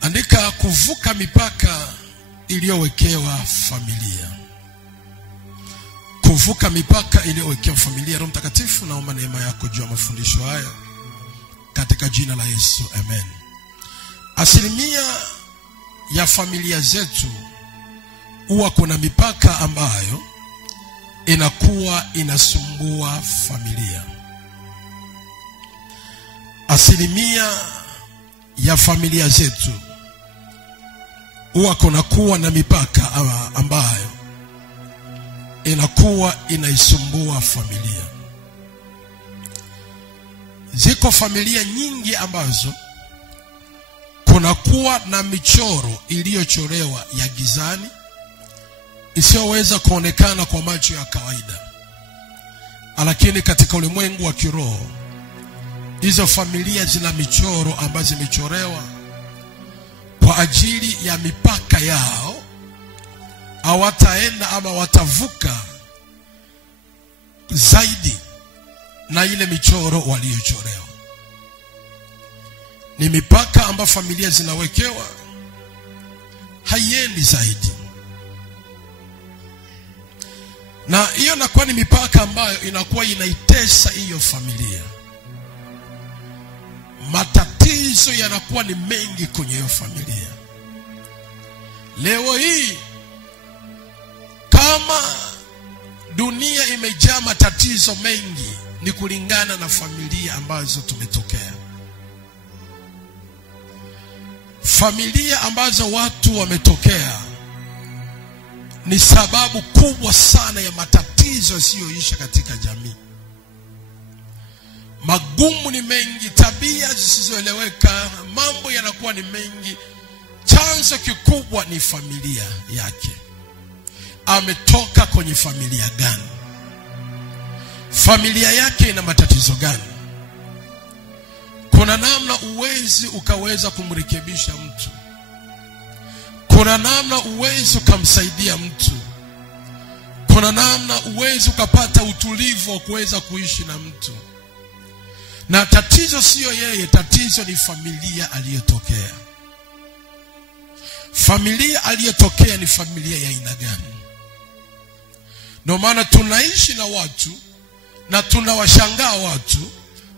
Andika kuvuka mipaka iliyowekewa familia. Kuvuka mipaka iliyowekewa familia. Roho Mtakatifu, naomba neema yako juu ya mafundisho haya katika jina la Yesu, amen. Asilimia ya familia zetu huwa kuna mipaka ambayo inakuwa inasumbua familia. Asilimia ya familia zetu huwa kunakuwa na mipaka ambayo inakuwa inaisumbua familia. Ziko familia nyingi ambazo kunakuwa na michoro iliyochorewa ya gizani isiyoweza kuonekana kwa macho ya kawaida, lakini katika ulimwengu wa kiroho hizo familia zina michoro ambazo zimechorewa kwa ajili ya mipaka yao. Hawataenda ama watavuka zaidi na ile michoro waliochorewa. Ni mipaka ambayo familia zinawekewa, haiendi zaidi. Na hiyo inakuwa ni mipaka ambayo inakuwa inaitesa hiyo familia. Matatizo yanakuwa ni mengi kwenye hiyo familia. Leo hii kama dunia imejaa matatizo mengi, ni kulingana na familia ambazo tumetokea. Familia ambazo watu wametokea ni sababu kubwa sana ya matatizo yasiyoisha katika jamii. Magumu ni mengi, tabia zisizoeleweka, mambo yanakuwa ni mengi. Chanzo kikubwa ni familia yake. Ametoka kwenye familia gani? Familia yake ina matatizo gani? Kuna namna uwezi ukaweza kumrekebisha mtu. Kuna namna uwezi ukamsaidia mtu. Kuna namna uwezi ukapata utulivu wa kuweza kuishi na mtu. Na tatizo sio yeye, tatizo ni familia aliyotokea. Familia aliyotokea ni familia ya aina gani? Ndio maana tunaishi na watu na tunawashangaa watu,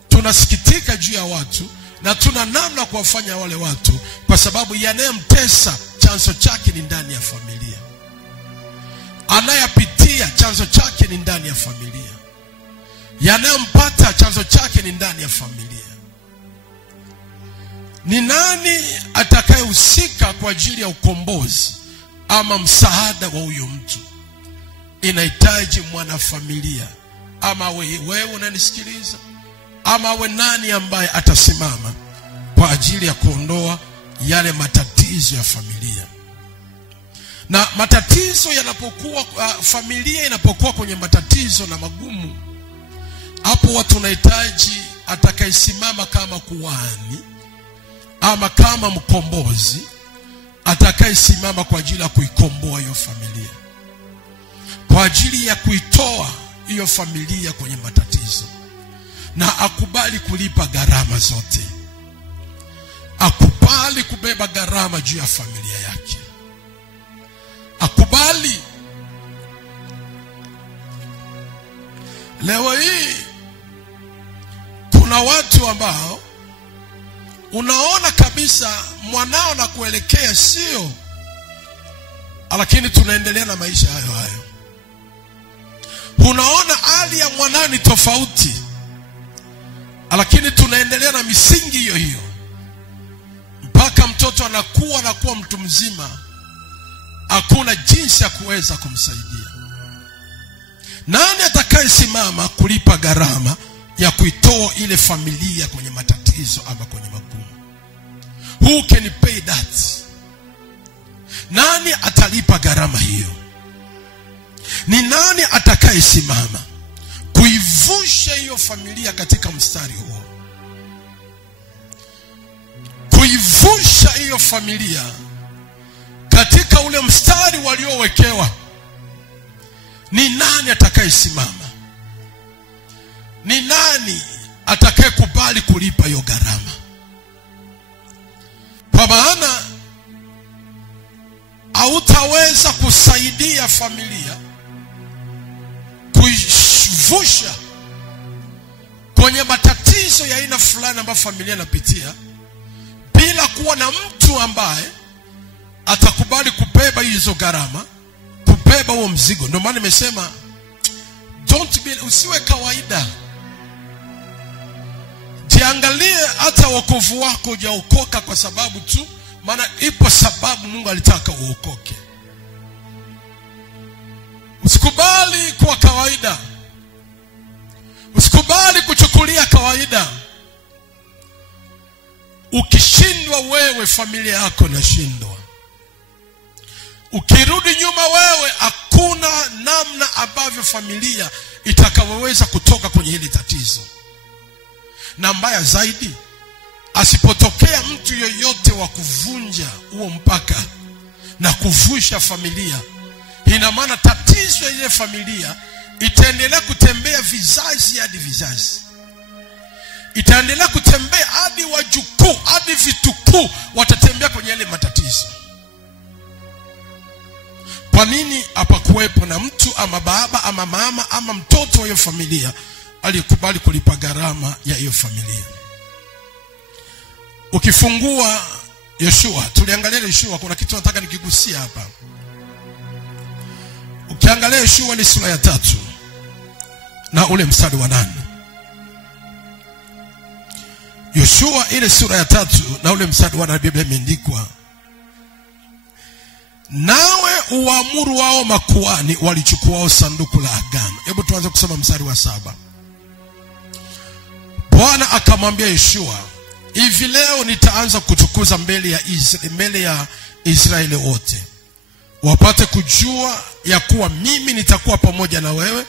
tunasikitika juu ya watu, na tuna namna kuwafanya wale watu, kwa sababu yanayemtesa chanzo chake ni ndani ya familia. Anayapitia chanzo chake ni ndani ya familia. Yanayempata chanzo chake ni ndani ya familia. Ni nani atakayehusika kwa ajili ya ukombozi ama msaada wa huyo mtu? Inahitaji mwanafamilia, ama wewe unanisikiliza, ama we nani ambaye atasimama kwa ajili ya kuondoa yale matatizo ya familia. Na matatizo yanapokuwa, familia inapokuwa kwenye matatizo na magumu, hapo watu wanahitaji atakayesimama kama kuhani ama kama mkombozi, atakayesimama kwa ajili ya kuikomboa hiyo familia, kwa ajili ya kuitoa hiyo familia kwenye matatizo, na akubali kulipa gharama zote. Akubali kubeba gharama juu ya familia yake. Akubali. Leo hii kuna watu ambao unaona kabisa mwanao na kuelekea sio, lakini tunaendelea na maisha hayo hayo. Unaona hali ya mwanao ni tofauti, lakini tunaendelea na misingi hiyo hiyo mpaka mtoto anakuwa mtu mzima. Hakuna jinsi ya kuweza kumsaidia. Nani atakayesimama kulipa gharama ya kuitoa ile familia kwenye matatizo ama kwenye magumu? Who can pay that? Nani atalipa gharama hiyo? Ni nani atakayesimama kuivusha hiyo familia katika mstari huo? Kuivusha hiyo familia katika ule mstari waliowekewa. Ni nani atakayesimama? Ni nani atakayekubali kulipa hiyo gharama? Kwa maana hautaweza kusaidia familia kuivusha kwenye matatizo ya aina fulani ambayo familia inapitia, bila kuwa na mtu ambaye atakubali kubeba hizo gharama, kubeba huo mzigo. Ndio maana nimesema usiwe kawaida. Jiangalie hata wokovu wako hujaokoka kwa sababu tu, maana ipo sababu Mungu alitaka uokoke. Usikubali kuwa kawaida. Usikubali kuchukulia kawaida. Ukishindwa wewe, familia yako inashindwa. Ukirudi nyuma wewe, hakuna namna ambavyo familia itakaweza kutoka kwenye hili tatizo. Na mbaya zaidi, asipotokea mtu yoyote wa kuvunja huo mpaka na kuvusha familia, ina maana tatizo ile familia itaendelea kutembea vizazi hadi vizazi. Itaendelea kutembea hadi wajukuu, hadi vitukuu watatembea kwenye ile matatizo. Kwa nini hapakuwepo na mtu ama baba ama mama ama mtoto wa hiyo familia aliyekubali kulipa gharama ya hiyo familia? Ukifungua Yoshua, tuliangalia Yoshua, kuna kitu nataka nikigusia hapa. Ukiangalia Yoshua ni sura ya 3 na ule mstari wa 8. Yoshua ile sura ya 3 na ule mstari wa 8, Biblia imeandikwa, nawe uamuru wao makuhani walichukua sanduku la agano. Hebu tuanze kusoma mstari wa 7. Bwana akamwambia Yoshua, hivi leo nitaanza kutukuza mbele ya Israeli wote, wapate kujua ya kuwa mimi nitakuwa pamoja na wewe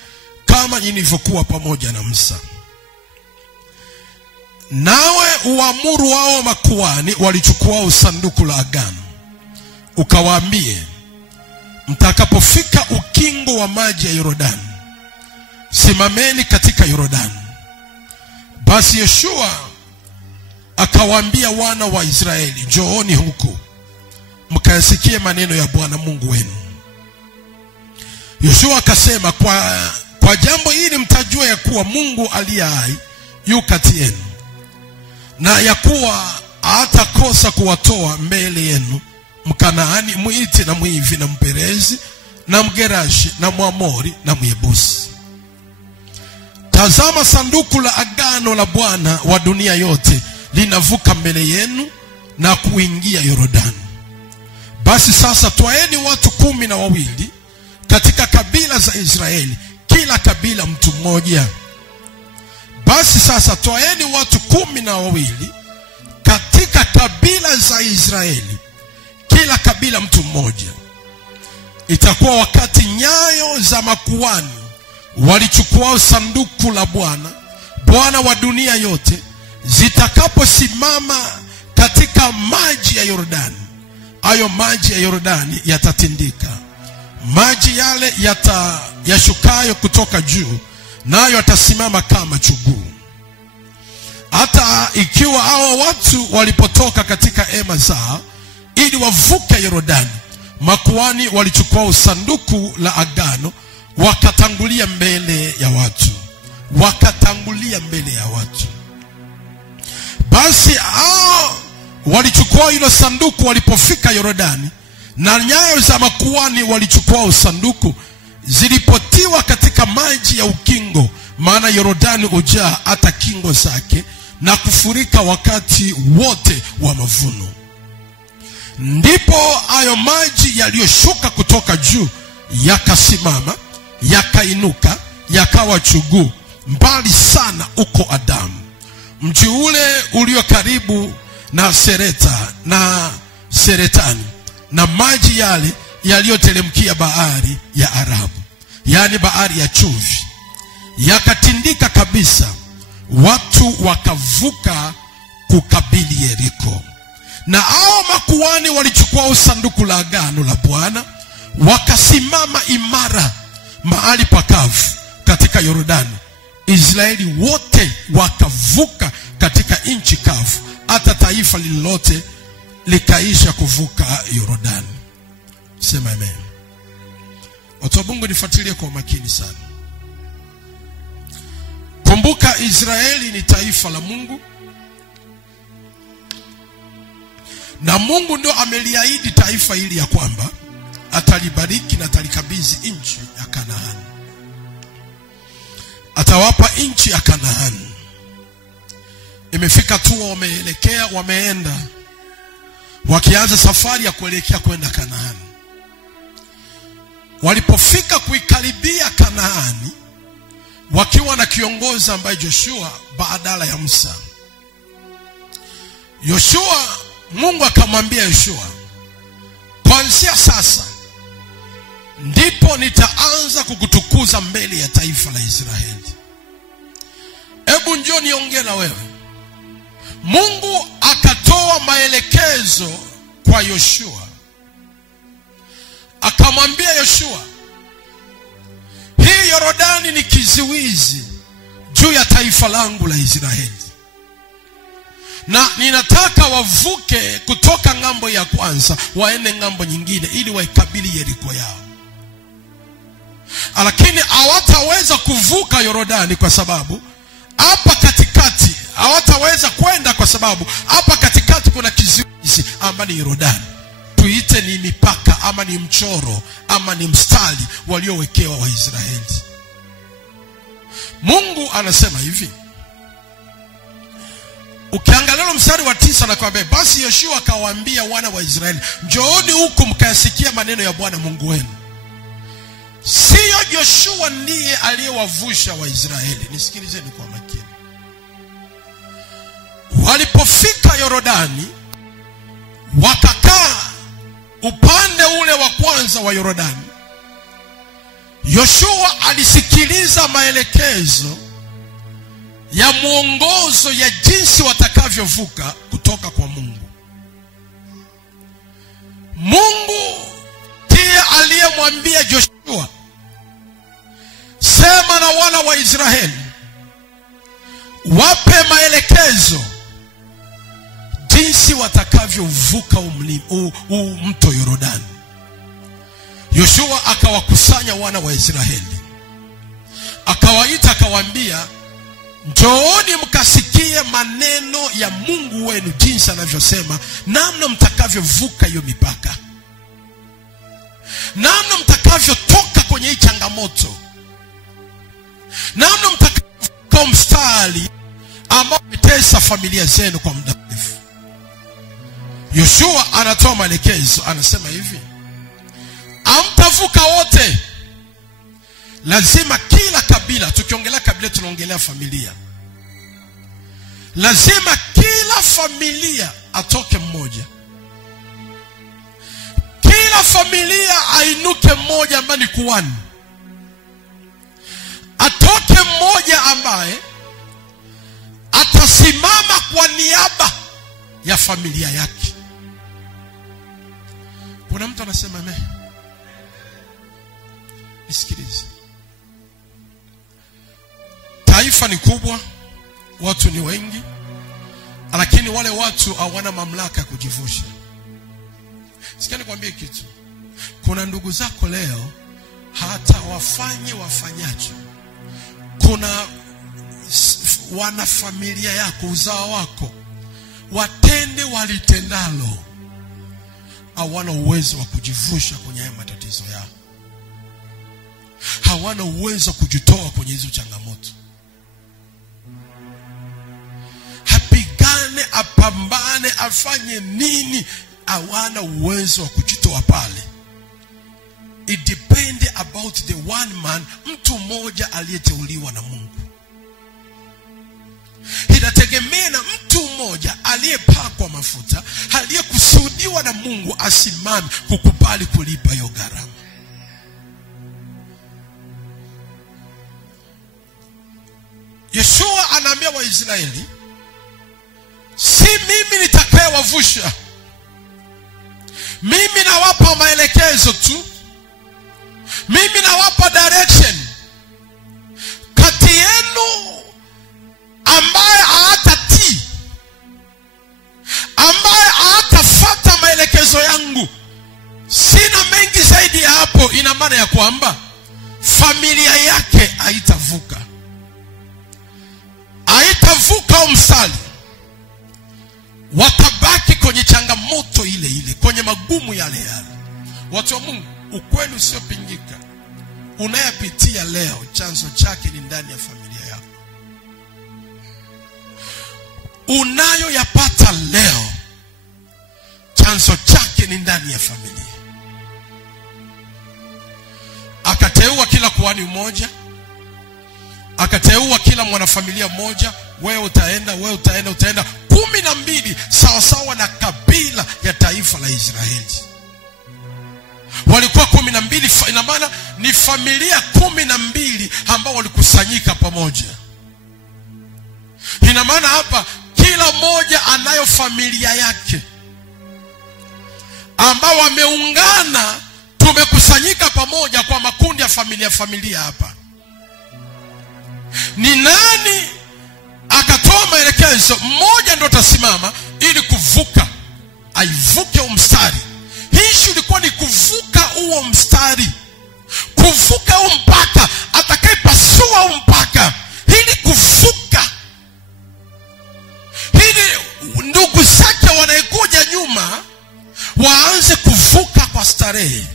kama nilivyokuwa pamoja na Musa. Nawe uamuru wao makuhani walichukua sanduku la agano, ukawaambie, mtakapofika ukingo wa maji ya Yordani, simameni katika Yordani. Basi Yoshua akawaambia wana wa Israeli, njooni huku mkayasikie maneno ya Bwana Mungu wenu. Yoshua akasema, kwa jambo hili mtajua ya kuwa Mungu aliye hai yu kati yenu, na ya kuwa hatakosa kuwatoa mbele yenu Mkanaani, Mwiti na Mwivi na Mperezi na Mgerashi na Mwamori na Myebusi. Tazama, sanduku la agano la Bwana wa dunia yote linavuka mbele yenu na kuingia Yordani. Basi sasa twaeni watu 12 katika kabila za Israeli, kila kabila mtu mmoja. Basi sasa twaeni watu 12 katika kabila za Israeli, kila kabila mtu mmoja. Itakuwa wakati nyayo za makuhani walichukua sanduku la Bwana wa dunia yote, zitakaposimama katika maji ya Yordani, hayo maji ya Yordani yatatindika. Maji yale yashukayo kutoka juu, nayo yatasimama kama chuguu. Hata ikiwa hao watu walipotoka katika hema zao ili wavuke Yordani, makuhani walichukua sanduku la agano wakatangulia mbele ya watu. Basi hao walichukua hilo sanduku walipofika Yordani, na nyayo za makuhani walichukua sanduku zilipotiwa katika maji ya ukingo, maana Yordani hujaa hata kingo zake na kufurika wakati wote wa mavuno. Ndipo hayo maji yaliyoshuka kutoka juu yakasimama, yakainuka, yakawa chuguu mbali sana uko Adamu, mji ule ulio karibu na Sereta na Seretani, na maji yale yaliyoteremkia bahari ya Arabu, yani bahari ya chumvi, yakatindika kabisa. Watu wakavuka kukabili Yeriko. Na hao makuhani walichukua sanduku la agano la Bwana, wakasimama imara mahali pakavu katika Yordani. Israeli wote wakavuka katika nchi kavu, hata taifa lililote likaisha kuvuka Yordani. Sema amen. Watu wa Mungu nifuatilie kwa makini sana. Kumbuka, Israeli ni taifa la Mungu, na Mungu ndio ameliahidi taifa hili ya kwamba atalibariki na atalikabidhi nchi ya Kanaani. Atawapa nchi ya Kanaani. Imefika tu wameenda wakianza safari ya kuelekea kwenda Kanaani. Walipofika kuikaribia Kanaani, wakiwa na kiongozi ambaye Joshua badala ya Musa. Mungu akamwambia Yoshua, kuanzia sasa ndipo nitaanza kukutukuza mbele ya taifa la Israeli. Hebu njoo niongee na wewe. Mungu akatoa maelekezo kwa Yoshua. Akamwambia Yoshua, hii Yordani ni kizuizi juu ya taifa langu la Israeli, na ninataka wavuke kutoka ngambo ya kwanza waende ngambo nyingine ili waikabili Yeriko yao. Lakini hawataweza kuvuka Yordani kwa sababu hapa katikati hawataweza kwenda, kwa sababu hapa katikati kuna kizuizi ambacho ni Yordani. Tuite ni mipaka ama ni mchoro ama ni mstari waliowekewa Waisraeli. Mungu anasema hivi. Ukiangalia mstari wa 9 na kwambia, basi Yoshua akawaambia wana wa Israeli, njooni huku mkayasikia maneno ya Bwana Mungu wenu. Sio Yoshua ndiye aliyewavusha Waisraeli. Nisikilizeni kwa makini. Walipofika Yordani, wakakaa upande ule wa kwanza wa Yordani. Yoshua alisikiliza maelekezo ya mwongozo ya jinsi watakavyovuka kutoka kwa Mungu. Mungu ndiye aliyemwambia Joshua, sema na wana wa Israeli, wape maelekezo jinsi watakavyovuka mto Yordani. Yoshua akawakusanya wana wa Israeli, akawaita, akawaambia, njooni mkasikie maneno ya Mungu wenu jinsi anavyosema, namna mtakavyovuka hiyo mipaka, namna mtakavyotoka kwenye hii changamoto, namna mtakavyovuka mstari ambao umetesa familia zenu kwa muda mrefu. Yoshua anatoa maelekezo, anasema hivi, hamtavuka wote. Lazima kila kabila, tukiongelea kabila tunaongelea familia, lazima kila familia atoke mmoja. Kila familia ainuke mmoja ambaye ni kuhani. Atoke mmoja ambaye atasimama kwa niaba ya familia yake. Kuna mtu anasema amen? Nisikilize. Taifa ni kubwa, watu ni wengi, lakini wale watu hawana mamlaka ya kujivusha. Sikia nikwambie kitu. Kuna ndugu zako leo hata wafanye wafanyacho, kuna wana familia yako, uzao wako, watende walitendalo, hawana uwezo wa kujivusha kwenye haya matatizo yao. Hawana uwezo wa kujitoa kwenye hizo changamoto. Hapigane, apambane, afanye nini, hawana uwezo wa kujitoa pale. It depends about the one man, mtu mmoja aliyeteuliwa na Mungu. Inategemea na mtu mmoja aliyepakwa mafuta, aliyekusudiwa na Mungu asimame kukubali kulipa hiyo gharama. Yeshua anaambia Waisraeli, si mimi nitakayewavusha, mimi nawapa maelekezo tu, mimi nawapa direction. Kati yenu ambaye hatatii, ambaye hatafuata maelekezo yangu, sina mengi Kwa ina maana ya kwamba familia yake haitavuka mstari, watabaki kwenye changamoto ile ile, kwenye magumu yale yale. Watu wa Mungu, ukweli usiopingika, unayapitia leo chanzo chake ni ndani ya familia yako. Unayoyapata leo chanzo chake ni ndani ya familia. Akateua kila kuhani mmoja, akateua kila mwanafamilia mmoja. Wewe utaenda 12 sawa na kabila ya taifa la Israeli. Walikuwa 12, ina maana ni familia 12 ambao walikusanyika pamoja. Ina maana hapa kila mmoja anayo familia yake ambao wameungana, tumekusanyika pamoja kwa makundi ya familia hapa. Ni nani akatoa maelekezo? Mmoja ndo atasimama ili kuvuka, aivuke mstari. Hii ilikuwa ni kuvuka huo mstari, kuvuka huo mpaka, atakayepasua huo mpaka ili kuvuka, ili ndugu zake wanaekuja nyuma waanze kuvuka kwa starehe,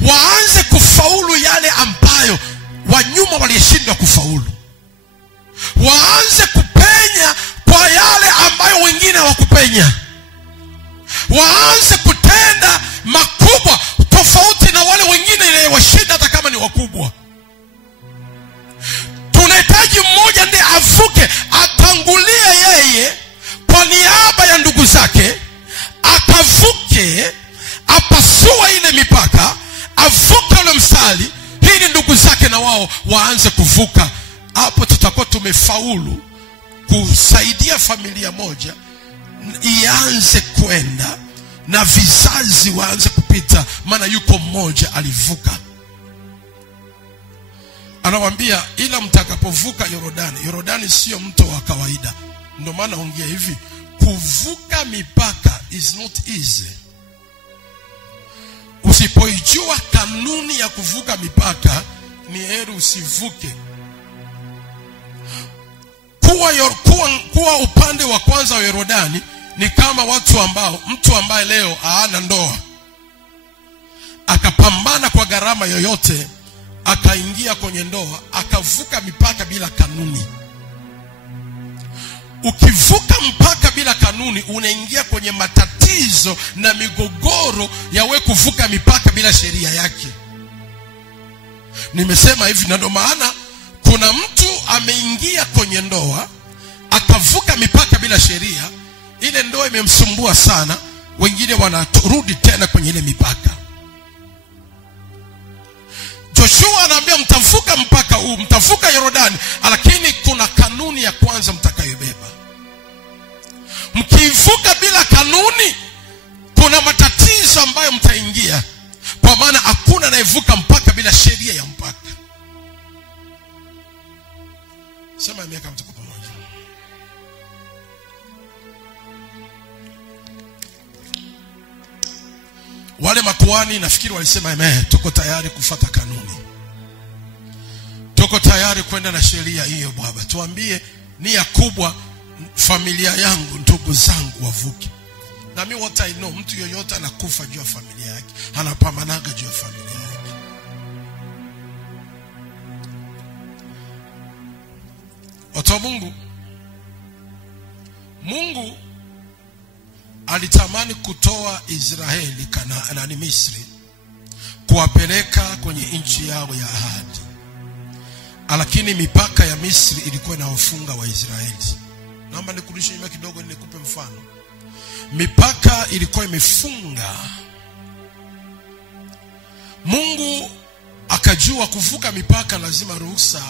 waanze kufaulu yale ambayo wanyuma walishindwa kufaulu, waanze kupenya kwa yale ambayo wengine hawakupenya, waanze kutenda makubwa tofauti na wale wengine washinda hata kama ni wakubwa. Tunahitaji mmoja ndiye avuke, atangulie yeye kwa niaba ya ndugu zake, akavuke, apasua ile mipaka, avuke ule mstari ili ndugu zake na wao waanze kuvuka. Hapo tutakuwa tumefaulu kusaidia familia moja ianze kwenda na vizazi waanze kupita, maana yuko mmoja alivuka. Anawaambia ila mtakapovuka Yordani sio mto wa kawaida. Ndio maana ongea hivi, kuvuka mipaka is not easy. Usipoijua kanuni ya kuvuka mipaka, ni heri usivuke. Kuwa upande wa kwanza wa Yordani ni kama mtu ambaye leo hana ndoa, akapambana kwa gharama yoyote, akaingia kwenye ndoa, akavuka mipaka bila kanuni. Ukivuka mpaka bila kanuni, unaingia kwenye matatizo na migogoro ya wewe kuvuka mipaka bila sheria yake. Nimesema hivi, na ndio maana kuna mtu ameingia kwenye ndoa akavuka mipaka bila sheria, ile ndoa imemsumbua sana, wengine wanarudi tena kwenye ile mipaka. Joshua anaambia mtavuka mpaka huu, mtavuka Yordani, lakini kuna kanuni ya kwanza mtakayobeba. Mkivuka bila kanuni, kuna matatizo ambayo mtaingia, kwa maana hakuna anayevuka mpaka bila sheria ya mpaka. Sema miaka mtuko pamoja. Wale makuhani nafikiri walisema amen, tuko tayari kufuata kanuni, tuko tayari kwenda na sheria hiyo. Baba, tuambie nia kubwa, familia yangu, ndugu zangu wavuke. Na mimi what I know, mtu yoyote anakufa juu ya familia yake, anapambanaga juu ya familia yake. Watu wa Mungu alitamani kutoa Israeli Kanaani, Misri, kuwapeleka kwenye nchi yao ya ahadi. Lakini mipaka ya Misri ilikuwa inawafunga Waisraeli. Naomba nikurudishe nyuma kidogo nikupe mfano. Mipaka ilikuwa imefunga. Mungu akajua kuvuka mipaka lazima ruhusa.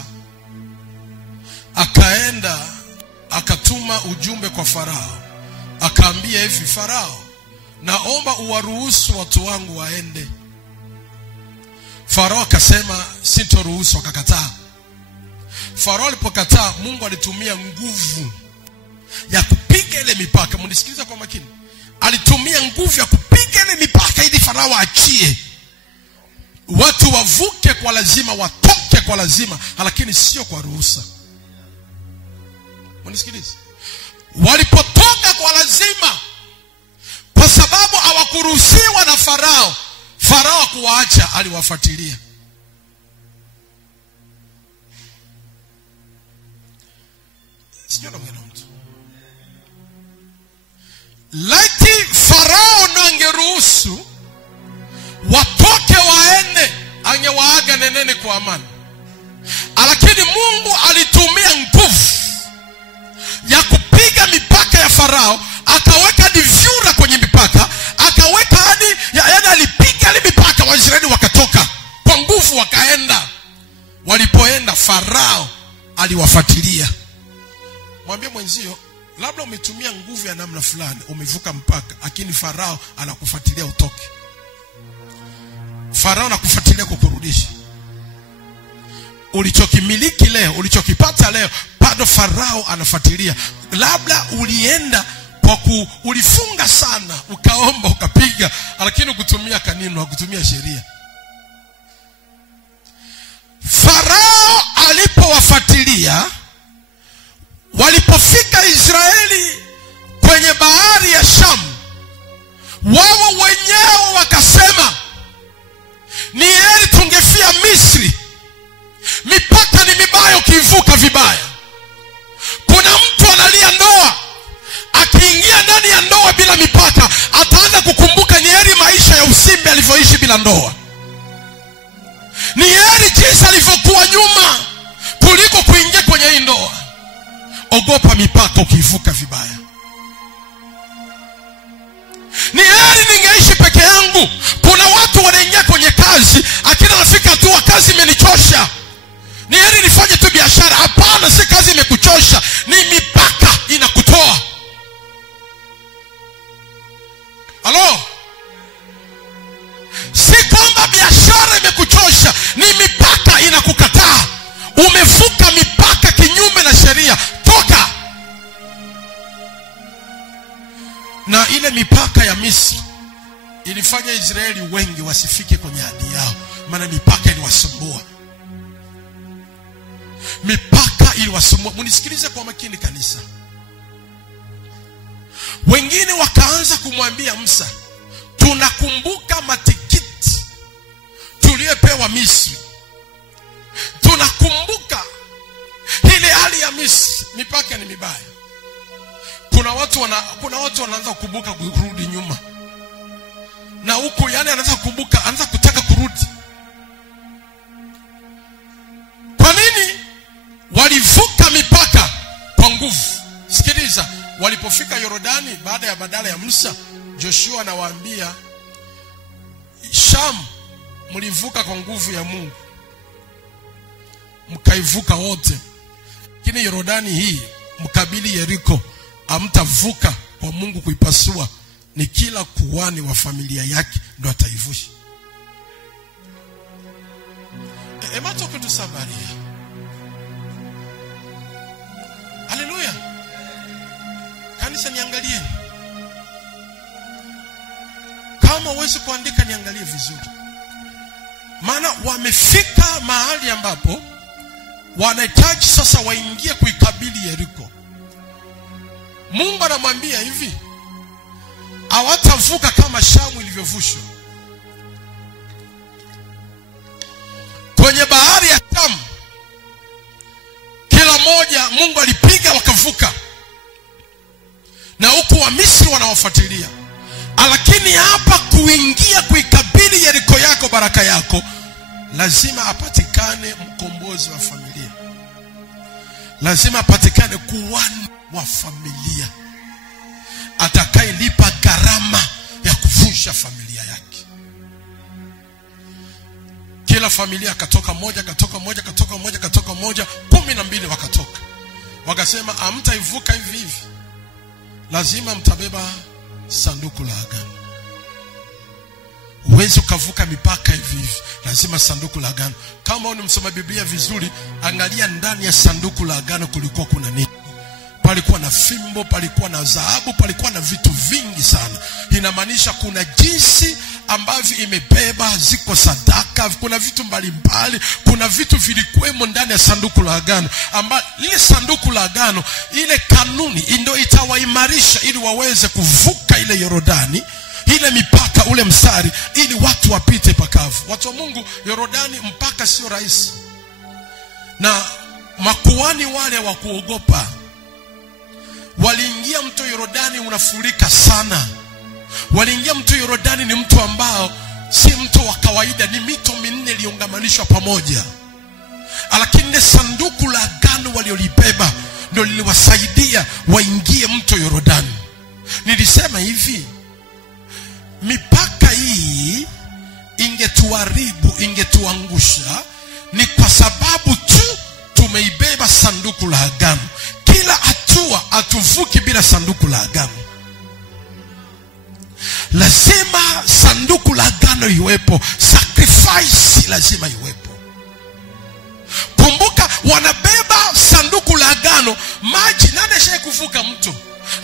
Akaenda akatuma ujumbe kwa Farao. Akaambia hivi, Farao, naomba uwaruhusu watu wangu waende. Farao akasema sitoruhusu, akakataa. Farao alipokataa, Mungu alitumia nguvu ya kupiga ile mipaka. Mnisikiliza kwa makini. Alitumia nguvu ya kupiga ile mipaka ili Farao achie. watu wavuke kwa lazima, watoke kwa lazima, lakini sio kwa ruhusa. Mnisikilize? Walipotoka kwa lazima, kwa sababu hawakuruhusiwa na Farao, Farao kuwaacha, aliwafuatilia. Sio na mtu. Laiti Farao na angeruhusu watoke waende, angewaaga nenene kwa amani. Lakini Mungu alitumia nguvu ya kupiga mipaka ya Farao, akaweka divyura kwenye mipaka, akaweka hadi yaani alipiga ile mipaka, Waisraeli wakatoka kwa nguvu wakaenda. Walipoenda Farao aliwafuatilia. Mwambie mwenzio, labda umetumia nguvu ya namna fulani, umevuka mpaka, lakini Farao anakufuatilia utoke. Farao anakufuatilia kukurudisha. Ulichokimiliki leo, ulichokipata leo, bado Farao anafuatilia. Labda ulienda kwa ulifunga sana, ukaomba, ukapiga, lakini ukutumia kanuni, ukutumia sheria. Farao alipowafuatilia, walipofika Israeli kwenye bahari ya Shamu, wao wenyewe wakasema, ni heri tungefia Misri. Mipaka ni mibaya ukivuka vibaya. Kuna mtu analia ndoa, akiingia ndani ya ndoa bila mipaka, ataanza kukumbuka ni heri maisha ya usimbe alivyoishi bila ndoa. Ni heri jinsi alivyokuwa nyuma kuliko kuingia kwenye hii ndoa. Ogopa mipaka ukivuka vibaya. Ni heri ningeishi peke yangu. Kuna watu wanaingia kwenye kazi, akina nafika tu kazi imenichosha, ni heri nifanye tu biashara. Hapana, si kazi imekuchosha, ni mipaka inakutoa. Halo? Si kwamba biashara imekuchosha, ni mipaka inakukataa. Umevuka mipaka kinyume na sheria, toka. Na ile mipaka ya Misri ilifanya Israeli wengi wasifike kwenye ahadi yao, maana mipaka iliwasumbua. Mipaka iliwasumbua. Mnisikilize kwa makini kanisa. Wengine wakaanza kumwambia Musa, tunakumbuka matikiti tuliyopewa Misri, tunakumbuka ile hali ya Misri, mipaka ni mibaya. Kuna watu wanaanza kukumbuka kurudi nyuma, na huko yani anaanza kukumbuka, anaanza kutaka kurudi. Kwa nini? Walivuka mipaka kwa nguvu. Sikiliza, walipofika Yordani badala ya Musa, Joshua anawaambia, Sham mlivuka kwa nguvu ya Mungu, mkaivuka wote, lakini Yordani hii mkabili Yeriko hamtavuka kwa Mungu kuipasua. Ni kila kuhani wa familia yake ndo ataivusha. Ematoke tu sabari. Haleluya. Kanisa niangalie. Kama uwezi kuandika niangalie vizuri. Maana wamefika mahali ambapo wanahitaji sasa waingie kuikabili Yeriko. Mungu anamwambia hivi, hawatavuka kama Shamu ilivyovushwa. Kwenye bahari ya Shamu, kila moja Mungu alipiga wakavuka, na huku wa Misri wanawafuatilia. Lakini hapa kuingia kuikabili Yeriko yako, baraka yako, lazima apatikane mkombozi wa familia. Lazima apatikane kuhani wa familia atakayelipa gharama ya kuvusha familia yake. Kila familia katoka moja, 12 wakatoka. Wakasema hamtaivuka hivi hivi, lazima mtabeba sanduku la agano. Huwezi ukavuka mipaka hivi hivi, lazima sanduku la agano. Kama ni msoma Biblia vizuri, angalia ndani ya sanduku la agano kulikuwa kuna nini. Palikuwa na fimbo, palikuwa na dhahabu, palikuwa na vitu vingi sana. linamaanisha kuna jinsi ambavyo imebeba, ziko sadaka, kuna vitu mbalimbali, kuna vitu vilikuwemo ndani ya sanduku la agano, ambalo lile sanduku la agano, ile kanuni ndio itawaimarisha ili waweze kuvuka ile Yordani, ile mipaka, ule mstari, ili watu wapite pakavu. Watu wa Mungu, Yordani mpaka sio rahisi. Na makuhani wale wa kuogopa waliingia mto Yordani, unafurika sana. Waliingia mto Yordani, ni mto ambao si mto wa kawaida, ni mito minne iliyoungamanishwa pamoja. Lakini sanduku la agano waliolibeba ndio liliwasaidia waingie mto Yordani. Nilisema hivi, mipaka hii ingetuharibu, ingetuangusha, ni kwa sababu tu tumeibeba sanduku la agano. Kila hatua hatuvuki bila sanduku la agano. Lazima sanduku la agano iwepo, sacrifice lazima iwepo. Kumbuka, wanabeba sanduku la agano, maji, nani ashaye kuvuka mto?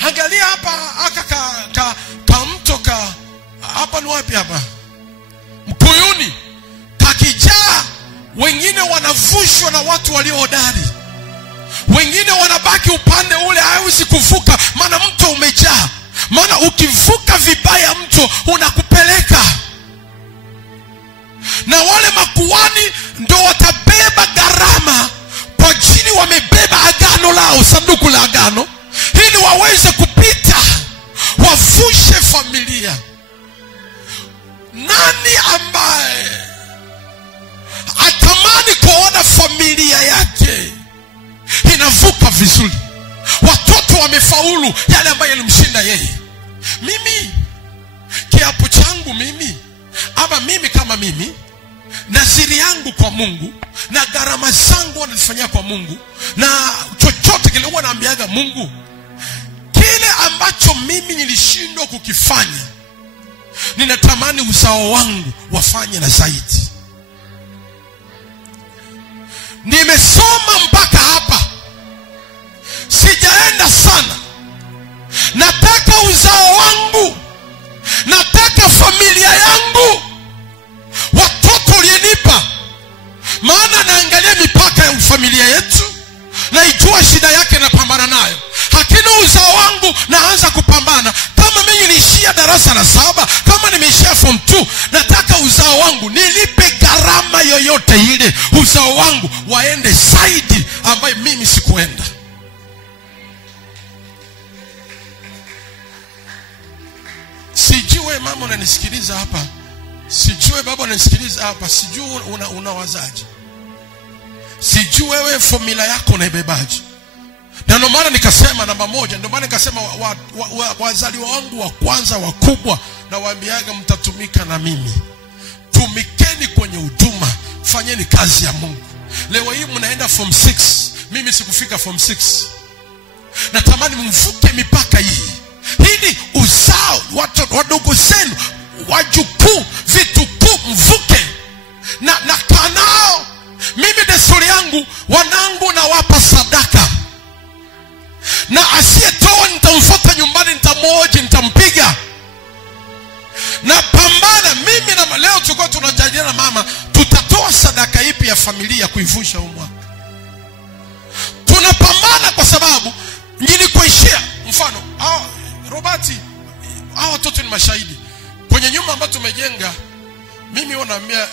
Angalia hapa aka mto hapa, ni wapi hapa? Mkuyuni kakijaa, wengine wanavushwa na watu walio hodari, wengine wanabaki upande ule, hawezi kuvuka maana mto umejaa. Maana ukivuka vibaya mto unakupeleka. Na wale makuhani ndio watabeba gharama kwa ajili wamebeba agano lao, sanduku la agano, ili waweze kupita, wavushe familia. Nani ambaye atamani kuona familia yake inavuka vizuri, watoto wamefaulu yale ambayo yalimshinda yeye? Mimi kiapo changu ama mimi kama mimi, naziri yangu kwa Mungu na gharama zangu wanazifanyia kwa Mungu, na chochote kile huwa naambiaga Mungu, kile ambacho mimi nilishindwa kukifanya, ninatamani uzao wangu wafanye na zaidi. Nimesoma mpaka hapa, sijaenda sana. Nataka uzao wangu, nataka familia yangu, watoto ulienipa. Maana naangalia mipaka ya familia yetu, naijua shida yake, napambana nayo. Lakini uzao wangu naanza kupambana. Kama mimi niishia darasa la 7, kama nimeishia form 2, nataka uzao wangu nilipe gharama yoyote ile, uzao wangu waende zaidi ambaye mimi sikuenda. Sijue mama unanisikiliza hapa, sijue baba unanisikiliza hapa, sijue unawazaje, sijue wewe formula yako unaibebaje. Na ndio maana nikasema namba 1, ndio maana nikasema wazaliwa wangu wa kwanza wakubwa, na waambiaga mtatumika na mimi. Tumikeni kwenye huduma, fanyeni kazi ya Mungu. Leo hii mnaenda form 6, mimi sikufika form 6. Natamani mvuke mipaka hii, ili uzao, watoto wadogo zenu, wajukuu, vitukuu, mvuke na kanao. Mimi desturi yangu, wanangu na wapa sadaka, na asiyetoa nitamfuata nyumbani, nitamoja, nitampiga. Na pambana mimi na leo tulikuwa tunajadiliana mama, tutatoa sadaka ipi ya familia kuivusha huu mwaka. Tunapambana kwa sababu nilikoishia, mfano Robati, hao watoto ni mashahidi. Kwenye nyumba ambayo tumejenga, mimi wanaambia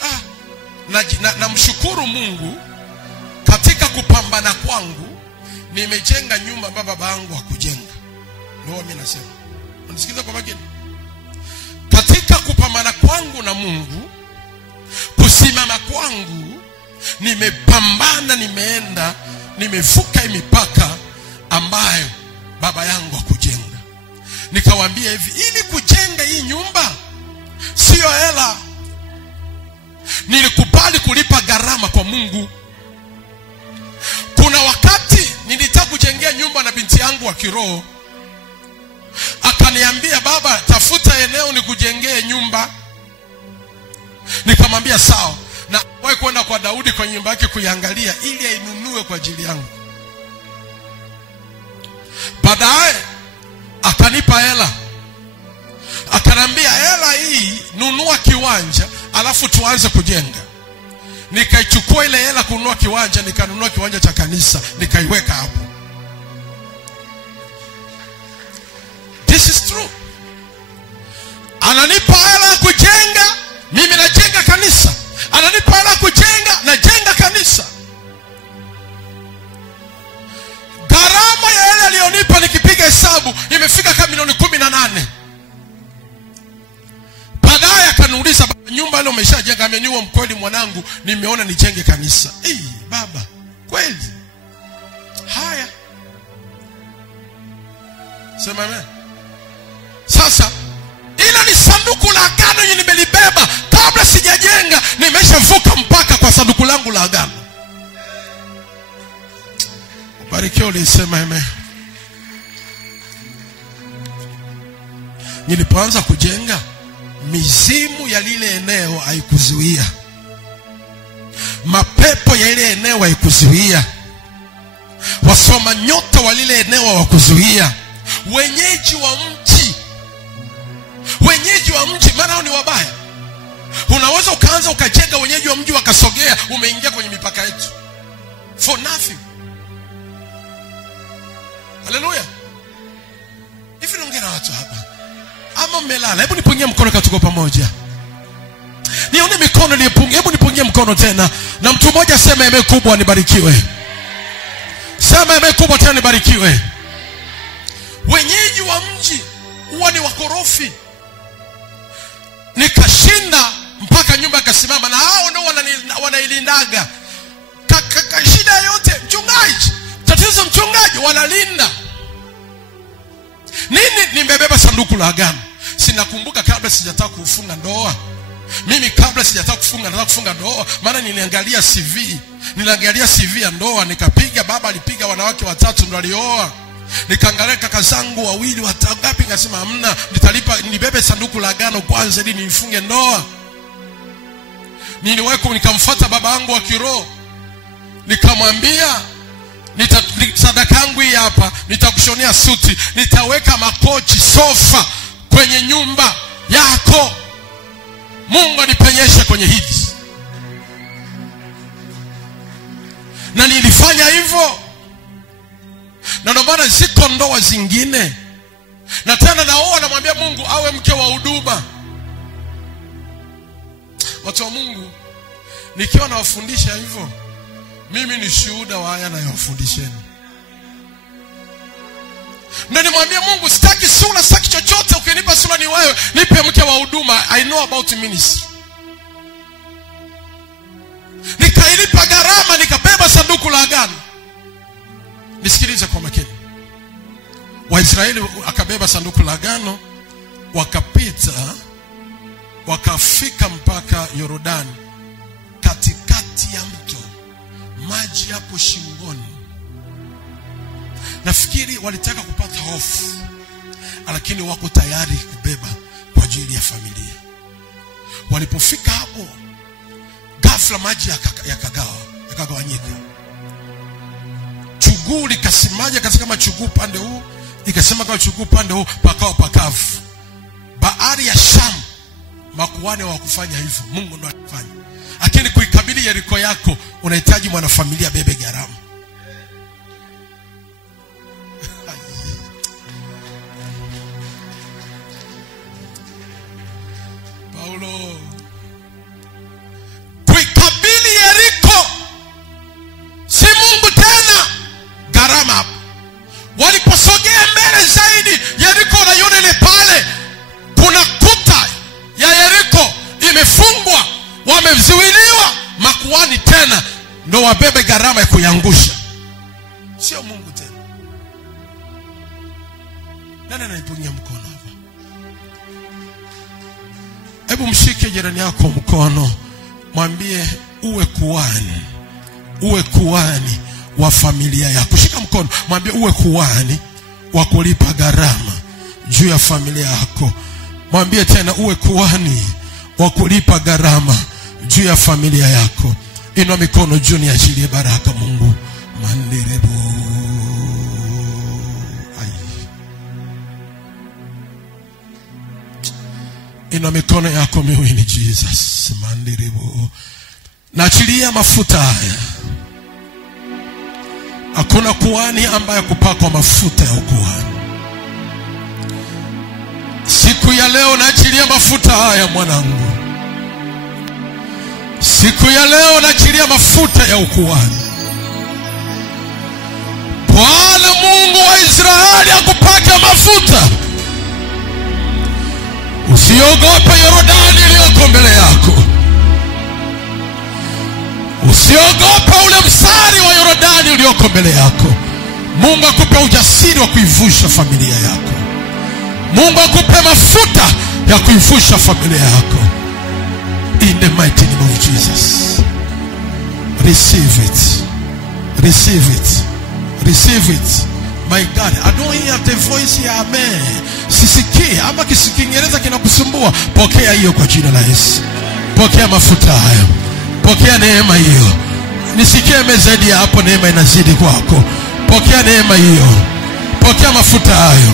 namshukuru Mungu katika kupambana kwangu, nimejenga nyumba ambayo baba yangu hakujenga. Ndio mimi nasema. Unasikiza kwa makini? Katika kupambana kwangu na Mungu, kusimama kwangu, nimepambana, nimeenda, nimevuka mipaka ambayo baba yangu hakujenga. Nikawaambia hivi, ili kujenga hii nyumba sio hela. Nilikubali kulipa gharama kwa Mungu. Kuna wakati nilitaka kujengea nyumba na binti yangu wa kiroho, akaniambia, baba, tafuta eneo nikujengee nyumba. Nikamwambia sawa, na wewe kwenda kwa Daudi kwa nyumba yake kuiangalia ili ainunue kwa ajili yangu. Baadaye akanipa hela, Ananiambia hela hii nunua kiwanja alafu tuanze kujenga. Nikaichukua ile hela kununua kiwanja, nikanunua kiwanja cha kanisa, nikaiweka hapo. This is true. Ananipa hela kujenga, mimi najenga kanisa. Ananipa hela kujenga, najenga kanisa. Gharama ya hela aliyonipa nikipiga hesabu imefika kama milioni 18. Baadaye akaniuliza, nyumba ile umeshajenga? Ameniwa mkweli mwanangu, nimeona nijenge kanisa. Baba, kweli? Haya. Sema amen. Sasa ile ni sanduku la agano yenye nimelibeba. Kabla sijajenga nimeshavuka mpaka kwa sanduku langu la agano. Barikiwa ulisema amen. Nilipoanza kujenga, mizimu ya lile eneo haikuzuia. Mapepo ya ile eneo haikuzuia. Wasoma nyota wa lile eneo hawakuzuia. Wenyeji wa mji, maana hao ni wabaya. Unaweza ukaanza ukajenga, wenyeji wa mji wakasogea, umeingia kwenye mipaka yetu for nothing. Haleluya. Hivi naongea na watu hapa ama mmelala? Hebu nipungie mkono katuko pamoja. Nione mikono nipungie. Hebu nipungie mkono tena. Na mtu mmoja sema amen kubwa nibarikiwe. Sema amen kubwa tena nibarikiwe. Wenyeji wa mji huwa ni wakorofi. Nikashinda mpaka nyumba ikasimama, na hao ndio wanailindaga. Shida yote mchungaji, tatizo mchungaji, wanalinda. Nini? Nimebeba sanduku la agano. Sinakumbuka kabla sijataka kufunga ndoa. Mimi kabla sijataka kufunga, nataka kufunga ndoa, maana niliangalia CV ya ndoa, nikapiga. Baba alipiga wanawake 3 ndio alioa. Nikaangalia kaka zangu 2 ngapi, nikasema hamna, nibebe sanduku la agano kwanza ili nifunge ndoa. Nikamfuata baba yangu wa kiroho, nikamwambia sadaka yangu hii hapa, nitakushonea suti, nitaweka makochi, sofa kwenye nyumba yako. Mungu anipenyeshe kwenye hili. Na nilifanya hivyo. Na ndio maana ziko ndoa zingine, na tena naoa namwambia Mungu awe mke wa huduma. Watu wa Mungu, nikiwa nawafundisha hivyo, mimi ni shuhuda wa haya nayofundisheni. Na nimwambie Mungu, sitaki sura, sitaki chochote. Ukinipa sura ni wewe, nipe mke wa huduma. I know about ministry. Nikailipa gharama, nikabeba sanduku la agano. Nisikilize kwa makini. Waisraeli akabeba sanduku la agano, wakapita, wakafika mpaka Yordani, katikati ya mto, maji hapo shingoni. Nafikiri walitaka kupata hofu, lakini wako tayari kubeba kwa ajili ya familia. Walipofika hapo, ghafla maji yakagawanyika. Chuguu likasimaje katika machuguu pande huu, ikasema kama chuguu pande huu, pakawa pakavu. Bahari ya Shamu, makuhani hawakufanya hivyo, Mungu ndo alifanya. Lakini kuikabili Yeriko yako unahitaji mwanafamilia bebe gharama. Paulo, kuikabili Yeriko si Mungu tena, gharama. Waliposogea mbele zaidi, Yeriko na yule pale, kuna kuta ya Yeriko imefungwa, wamezuiliwa. Makuhani tena ndo wabebe gharama ya kuiangusha, sio Mungu tena. Nani anaipungia mkono hapa? Hebu mshike jirani yako mkono, mwambie uwe kuhani wa familia yako. Shika mkono, mwambie uwe kuhani wa kulipa gharama juu ya familia yako. Mwambie tena uwe kuhani wa kulipa gharama juu ya familia yako. Inua mikono juu, niachilie baraka Mungu. Manderebo. Ina mikono yako miwili Jesus. Mandiribo. Naachilia mafuta haya. Hakuna kuhani ambaye kupakwa mafuta ya ukuhani. Siku ya leo naachilia mafuta haya mwanangu. Siku ya leo naachilia mafuta ya ukuhani. Bwana Mungu wa Israeli akupake mafuta. Usiogope Yordani iliyoko mbele yako. Usiogope ule mstari wa Yordani ulioko mbele yako. Mungu akupe ujasiri wa kuivusha familia yako. Mungu akupe mafuta ya kuivusha familia yako. In the mighty name of Jesus. Receive it. Receive it. Receive it. My God, I don't hear the voice here. Amen. Sisikie ama Kiingereza kinakusumbua. Pokea hiyo kwa jina la Yesu. Pokea mafuta hayo. Pokea neema hiyo. Nisikie mezadi hapo, neema inazidi kwako. Pokea neema hiyo. Pokea mafuta hayo.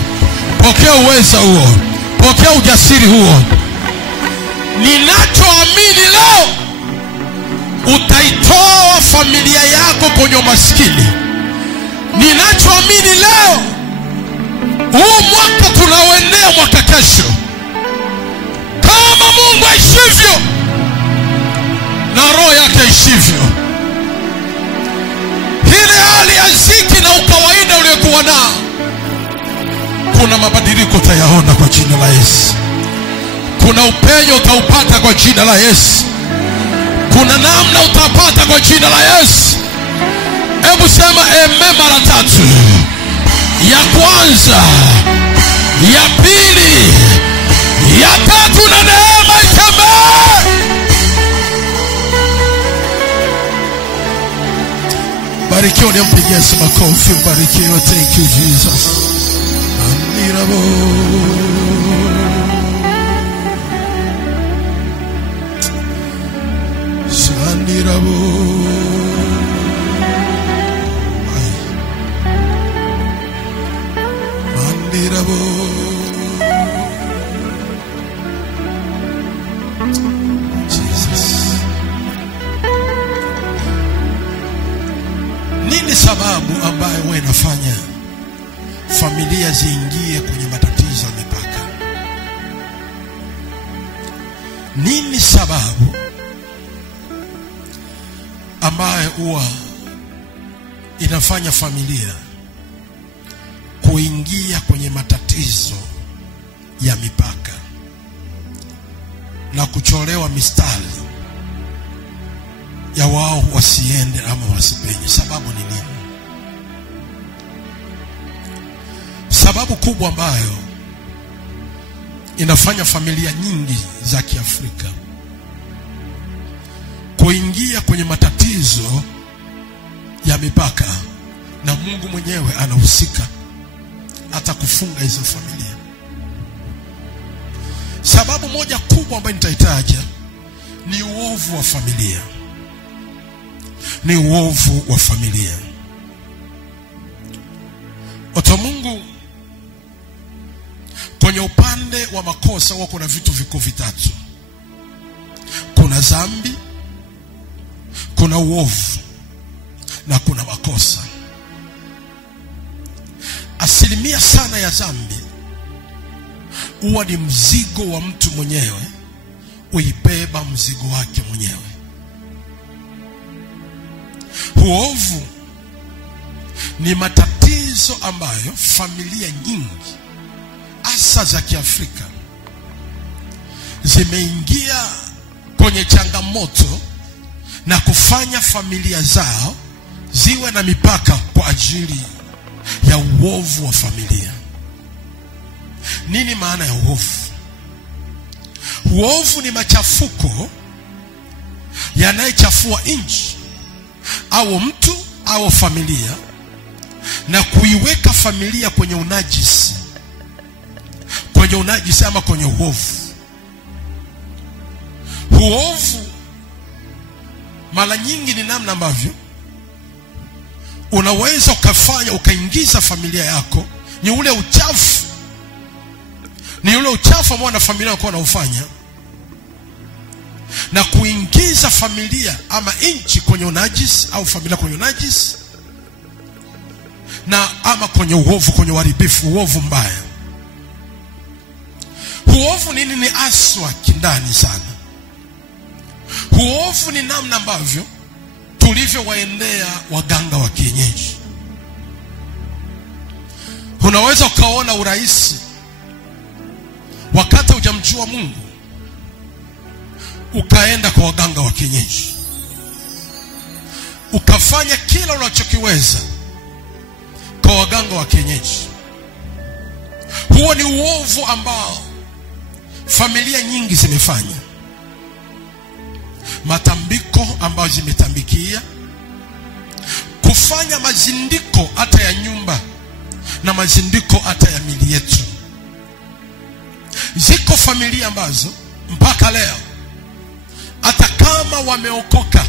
Pokea uwezo huo. Pokea ujasiri huo. Ninachoamini leo, utaitoa familia yako kwenye umaskini. Ninachoamini leo, huu mwaka tunauendea mwaka kesho, kama Mungu aishivyo na roho yake aishivyo, ile hali ya ziki na ukawaida uliokuwa nao, kuna mabadiliko utayaona kwa jina la Yesu. Kuna upenyo utaupata kwa jina la Yesu. Kuna namna utapata kwa jina la Yesu. Hebu sema amen mara 3. Ya kwanza, ya pili, ya tatu, na neema itembee. Barikiwa, nimpigie Yesu makofi. Barikiwa. Thank you Jesus. Anirabo. Sandirabo. Jesus. Nini sababu ambayo wewe inafanya familia ziingie kwenye matatizo ya mipaka? Nini sababu ambayo huwa inafanya familia kuingia kwenye matatizo ya mipaka na kucholewa mistari ya wao wasiende ama wasipenye? Sababu ni nini? Sababu kubwa ambayo inafanya familia nyingi za Kiafrika kuingia kwenye matatizo ya mipaka, na Mungu mwenyewe anahusika hata kufunga hizo familia. Sababu moja kubwa ambayo nitaitaja ni uovu wa familia. Ni uovu wa familia. Watu wa Mungu, kwenye upande wa makosa huwa kuna vitu vikuu vitatu. Kuna dhambi, kuna uovu, na kuna makosa. Asilimia sana ya dhambi huwa ni mzigo wa mtu mwenyewe, uibeba mzigo wake mwenyewe. Uovu ni matatizo ambayo familia nyingi hasa za Kiafrika zimeingia kwenye changamoto na kufanya familia zao ziwe na mipaka kwa ajili ya uovu wa familia. Nini maana ya uovu? Uovu ni machafuko yanayechafua nchi au mtu au familia na kuiweka familia kwenye unajisi. Kwenye unajisi ama kwenye uovu. Uovu mara nyingi ni namna ambavyo unaweza ukafanya ukaingiza familia yako ni ule uchafu ni ule uchafu ambao na familia wako wanaufanya, na kuingiza familia ama nchi kwenye unajisi, au familia kwenye unajisi, na ama kwenye uovu, kwenye uharibifu, uovu mbaya. Uovu nini? Ni aswa kindani sana. Uovu ni namna ambavyo tulivyowaendea waganga wa kienyeji. Unaweza ukaona urahisi wakati hujamjua Mungu ukaenda kwa waganga wa kienyeji, ukafanya kila unachokiweza kwa waganga wa kienyeji. Huo ni uovu ambao familia nyingi zimefanya. Matambiko ambayo zimetambikia, kufanya mazindiko hata ya nyumba na mazindiko hata ya mili yetu. Ziko familia ambazo mpaka leo hata kama wameokoka,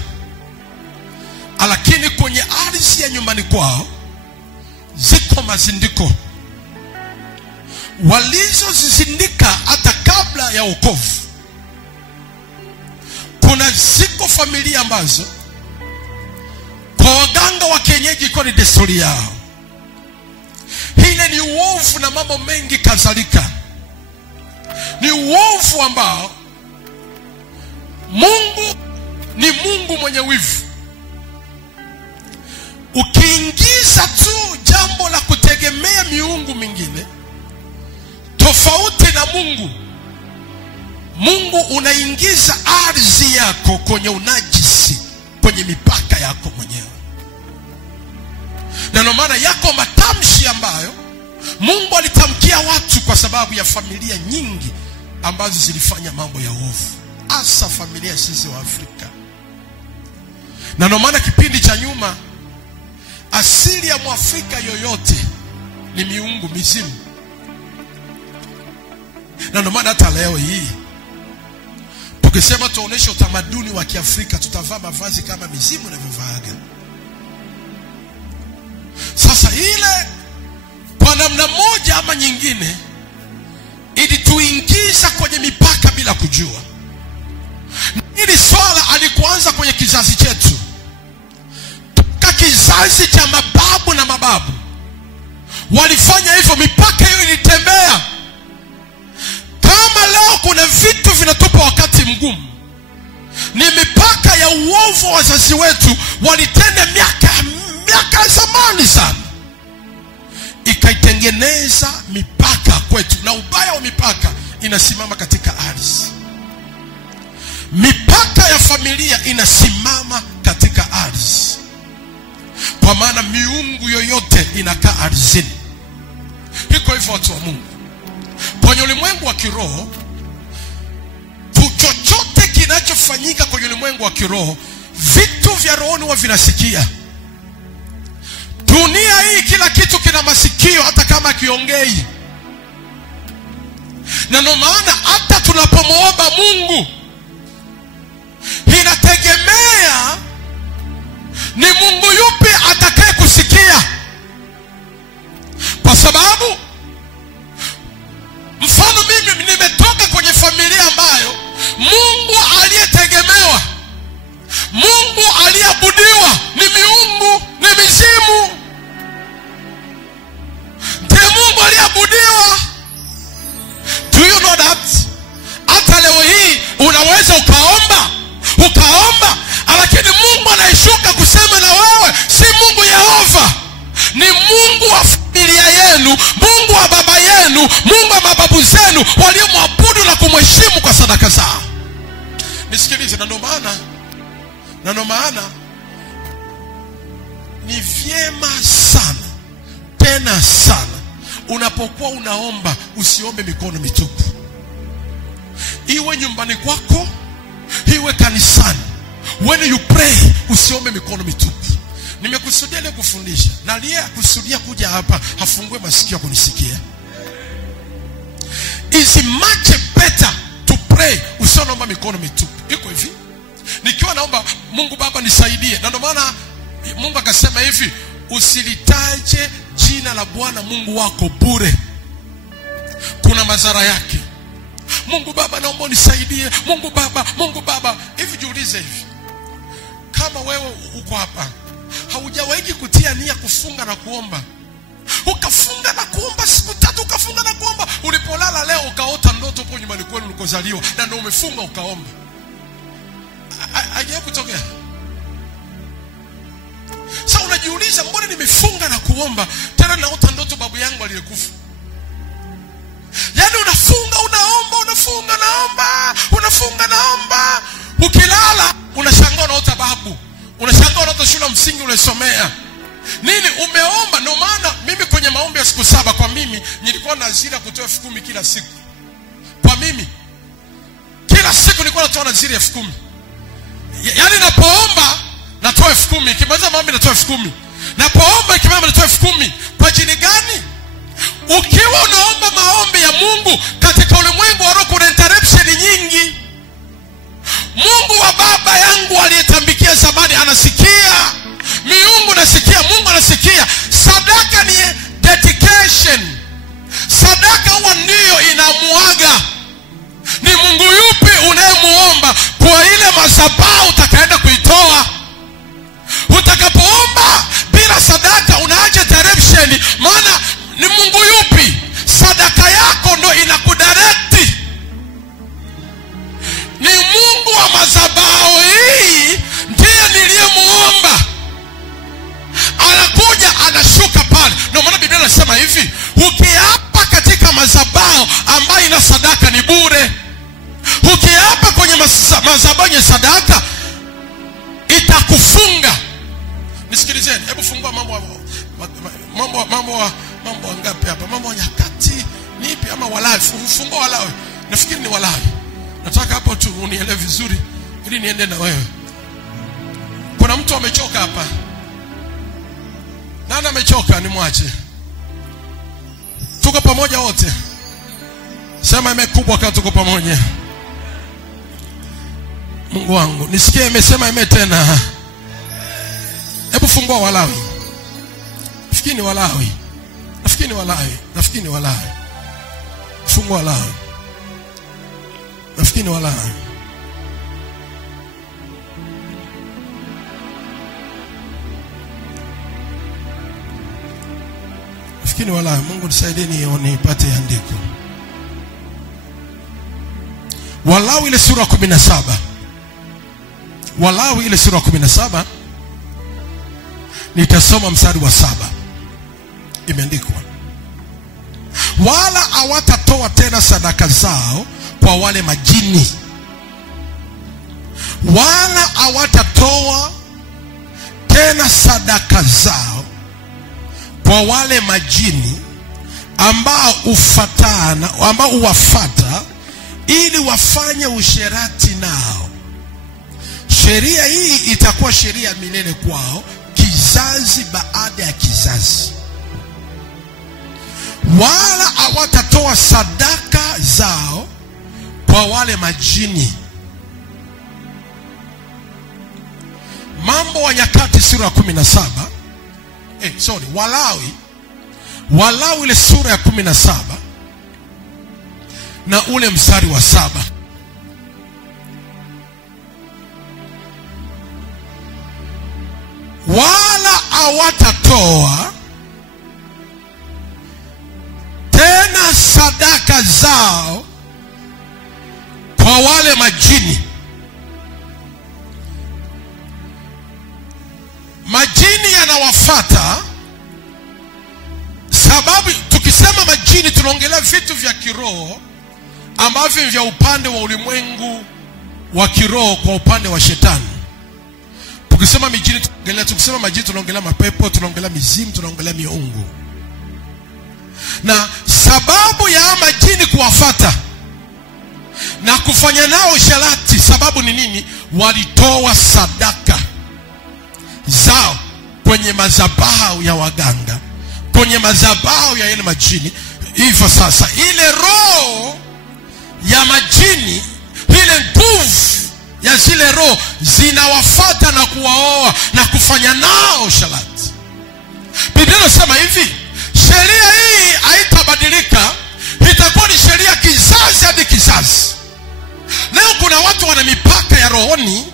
lakini kwenye ardhi ya nyumbani kwao ziko mazindiko walizozizindika hata kabla ya wokovu. Kuna ziko familia ambazo kwa waganga wa kienyeji kwa ni desturi yao. Hile ni uovu na mambo mengi kadhalika. Ni uovu ambao Mungu ni Mungu mwenye wivu. Ukiingiza tu jambo la kutegemea miungu mingine tofauti na Mungu, Mungu unaingiza ardhi yako kwenye unajisi, kwenye mipaka yako mwenyewe. Na ndio maana yako matamshi ambayo Mungu alitamkia watu kwa sababu ya familia nyingi ambazo zilifanya mambo ya uovu, hasa familia sisi wa Afrika. Na ndio maana kipindi cha nyuma asili ya Mwafrika yoyote ni miungu, mizimu. Na ndio maana hata leo hii tukisema tuoneshe utamaduni wa Kiafrika, tutavaa mavazi kama mizimu inavyovaaga. Sasa ile kwa namna moja ama nyingine ilituingiza kwenye mipaka bila kujua. Hili swala alikuanza kwenye kizazi chetu, toka kizazi cha mababu na mababu walifanya hivyo. Mipaka hiyo ilitembea. Kama leo kuna vitu vinatupa wakati mgumu, ni mipaka ya uovu wa wazazi wetu walitenda miaka zamani sana, ikaitengeneza mipaka kwetu. Na ubaya wa mipaka inasimama katika ardhi. Mipaka ya familia inasimama katika ardhi, kwa maana miungu yoyote inakaa ardhini. Hiko hivyo watu wa Mungu, kwenye ulimwengu wa kiroho, chochote kinachofanyika kwenye ulimwengu wa kiroho, vitu vya rohoni huwa vinasikia. Dunia hii kila kitu kina masikio, hata kama kiongei. Na ndio maana hata tunapomuomba Mungu inategemea ni Mungu yupi atakaye kusikia. Kwa sababu mfano mimi nimetoka kwenye familia ambayo Mungu aliyetegemewa, Mungu aliabudiwa ni miungu, ni mizimu. Ndiye Mungu aliabudiwa. Do you know that? Hata leo hii unaweza ukaomba, lakini Mungu anaishuka kusema na wewe, si Mungu Yehova. Ni Mungu wa familia yenu, Mungu wa baba yenu, Mungu wa mababu zenu waliomwabudu na kumheshimu kwa sadaka zao. Nisikilize, na ndio maana ni vyema sana, tena sana, unapokuwa unaomba usiombe mikono mitupu. Iwe nyumbani kwako, iwe kanisani, when you pray usiombe mikono mitupu. Nimekusudia leo kufundisha, na aliyekusudia kuja hapa hafungue masikio kunisikia. Is much better to pray usiomba mikono mitupu. Iko hivi, nikiwa naomba Mungu Baba nisaidie, na ndio maana Mungu akasema hivi, usilitaje jina la Bwana Mungu wako bure. kuna madhara yake. Mungu Baba naomba unisaidie, Mungu Baba, Mungu Baba. Hivi jiulize hivi, kama wewe uko hapa haujawahi kutia nia kufunga na kuomba, ukafunga na kuomba siku 3, ukafunga na kuomba, ulipolala leo ukaota ndoto kwa nyumbani kwenu ulikozaliwa na ndio umefunga ukaomba, hajawahi kutokea? Sasa unajiuliza, mbona nimefunga na kuomba tena naota ndoto babu yangu aliyekufa? Yaani unafunga unaomba, unafunga naomba, unafunga naomba, ukilala unashangaa unaota babu, unashangaa unaota shule msingi unasomea. Nini umeomba? Ndio maana mimi kwenye maombi ya siku 7 kwa mimi nilikuwa na azira kutoa 10,000 kila siku. Kwa mimi kila siku nilikuwa natoa naziri 10,000. Yaani napoomba natoa 10,000, kimaliza maombi natoa 10,000. Napoomba ikimaliza natoa 10,000. Kwa ajili gani? Ukiwa unaomba maombi ya Mungu katika ulimwengu wa roho kuna interruption nyingi. Mungu wa baba yangu aliyetambikia zamani anasikia. Miungu nasikia, Mungu anasikia. Sadaka ni dedication. Sadaka huwa ndio inamuaga ni Mungu yupi unayemuomba kwa ile madhabahu utakaenda kuitoa. Utakapoomba bila sadaka unaacha interruption, maana ni Mungu yupi? Sadaka yako ndo inakudirect. Ni Mungu wa madhabahu hii ndiye niliyemuomba. Anakuja anashuka pale. Ndio maana Biblia inasema hivi, ukiapa katika madhabahu ambayo ina sadaka ni bure. Ukiapa kwenye madhabahu yenye sadaka itakufunga. Nisikilizeni, hebu fungua mambo ngapi hapa? Mambo ya Nyakati nipi ama Walawi? Fungua Walawi. Nafikiri ni Walawi. Nataka hapo tu unielewe vizuri ili niende na wewe. Kuna mtu amechoka hapa. Nani amechoka? Nimwache. Tuko pamoja wote. Sema imekubwa kama tuko pamoja. Mungu wangu, nisikie imesema ime tena. Hebu fungua Walawi. Nafikiri ni Walawi. Fungua Walawi. Nafikiri ni Walawi. Nafikiri Walawi. Mungu nisaidie nipate andiko. Walawi ile sura 17. Walawi ile sura 17. Nitasoma mstari wa 7. Imeandikwa, wala hawatatoa tena sadaka zao kwa wale majini, wala hawatatoa tena sadaka zao kwa wale majini ambao huwafata ili wafanye usherati nao. Sheria hii itakuwa sheria milele kwao, kizazi baada ya kizazi. Wala hawatatoa sadaka zao kwa wale majini. Mambo ya Nyakati sura ya 17. Walawi ile sura ya 17 na ule mstari wa 7. Wala hawatatoa tena sadaka zao kwa wale majini. Majini yanawafata. Sababu tukisema majini tunaongelea vitu vya kiroho ambavyo vya upande wa ulimwengu wa kiroho kwa upande wa shetani. Tukisema majini tunaongelea mapepo, tunaongelea mizimu, tunaongelea miungu. Na sababu ya majini kuwafata na kufanya nao sharati, sababu ni nini? Walitoa sadaka zao kwenye madhabahu ya waganga, kwenye madhabahu ya yale majini. Hivyo sasa ile roho ya majini, ile nguvu ya zile roho zinawafata na kuwaoa na kufanya nao sharati. Biblia inasema hivi, sheria hii haitabadilika, itakuwa ni sheria kizazi hadi kizazi. Leo kuna watu wana mipaka ya rohoni,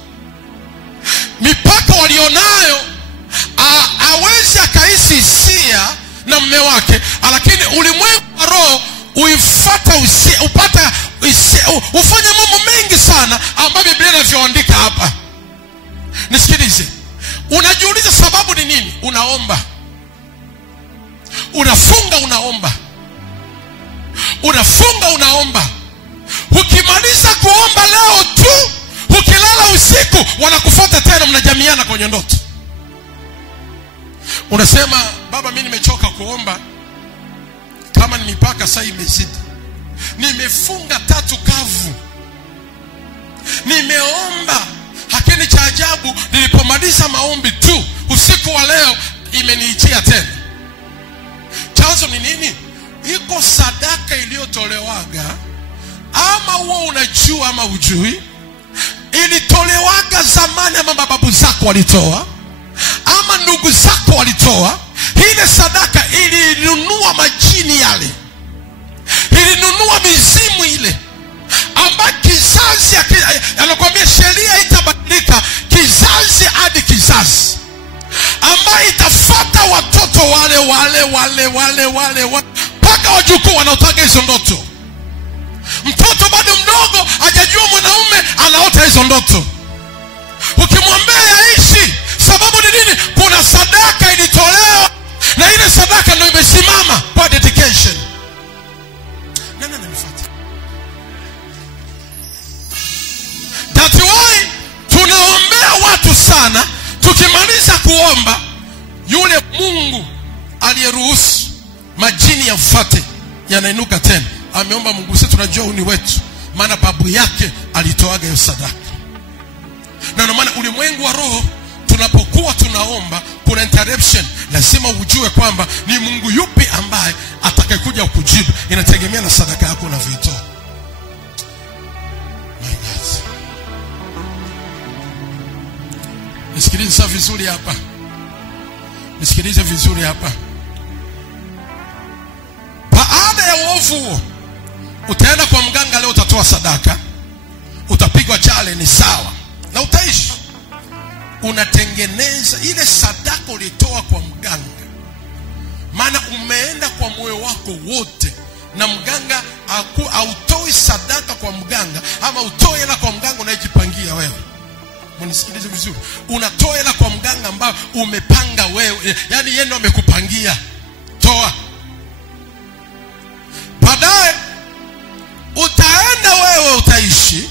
mipaka walionayo. Hawezi akahisi hisia na mume wake, lakini ulimwengu wa roho uifuata upata ufanye mambo mengi sana ambayo Biblia inavyoandika hapa. Nisikilize, unajiuliza sababu ni nini? Unaomba, unafunga, unaomba. Ukimaliza kuomba leo tu, ukilala usiku wanakufuata tena, mnajamiana kwenye ndoto. Unasema, baba mimi nimechoka kuomba, kama ni mipaka sasa imezidi. Nimefunga 3 kavu, nimeomba, lakini cha ajabu nilipomaliza maombi tu usiku wa leo imeniichia tena. Chanzo ni nini? Iko sadaka iliyotolewaga, ama wewe unajua ama hujui, ilitolewaga zamani, ama mababu zako walitoa, ama ndugu zako walitoa. Ile sadaka ilinunua majini yale, ilinunua mizimu ile, ambayo kizazi anakuambia sheria itabadilika kizazi hadi kizazi, ambayo itafuata watoto wale mpaka wajukuu wanaotaka hizo ndoto. Mtoto bado mdogo hajajua mwanaume anaota hizo ndoto. Ukimwambia yaishi, sababu ni nini? Kuna sadaka ilitolewa, na ile sadaka ndio imesimama kwa dedication. Nani ananifuata? That's why tunaombea watu sana. Tukimaliza kuomba, yule Mungu aliyeruhusu majini yafuate yanainuka tena. Ameomba Mungu, sisi tunajua ni wetu, maana babu yake alitoaga hiyo sadaka. Na ndio maana ulimwengu wa roho, tunapokuwa tunaomba kuna interruption. Lazima ujue kwamba ni Mungu yupi ambaye atakayekuja kukujibu. Inategemea na sadaka yako unavyoitoa. My God. Nisikilize vizuri hapa. Nisikilize vizuri hapa. Baada ya uovu huo, utaenda kwa mganga leo, utatoa sadaka, utapigwa chale, ni sawa, na utaishi. Unatengeneza ile sadaka ulitoa kwa mganga, maana umeenda kwa moyo wako wote, na mganga hautoi sadaka kwa mganga, ama utoe hela kwa mganga unayejipangia wewe. Mnisikilize vizuri, unatoa hela kwa mganga ambao umepanga wewe, yani yeye ndiye amekupangia. Toa. Baadaye utaenda wewe, utaishi,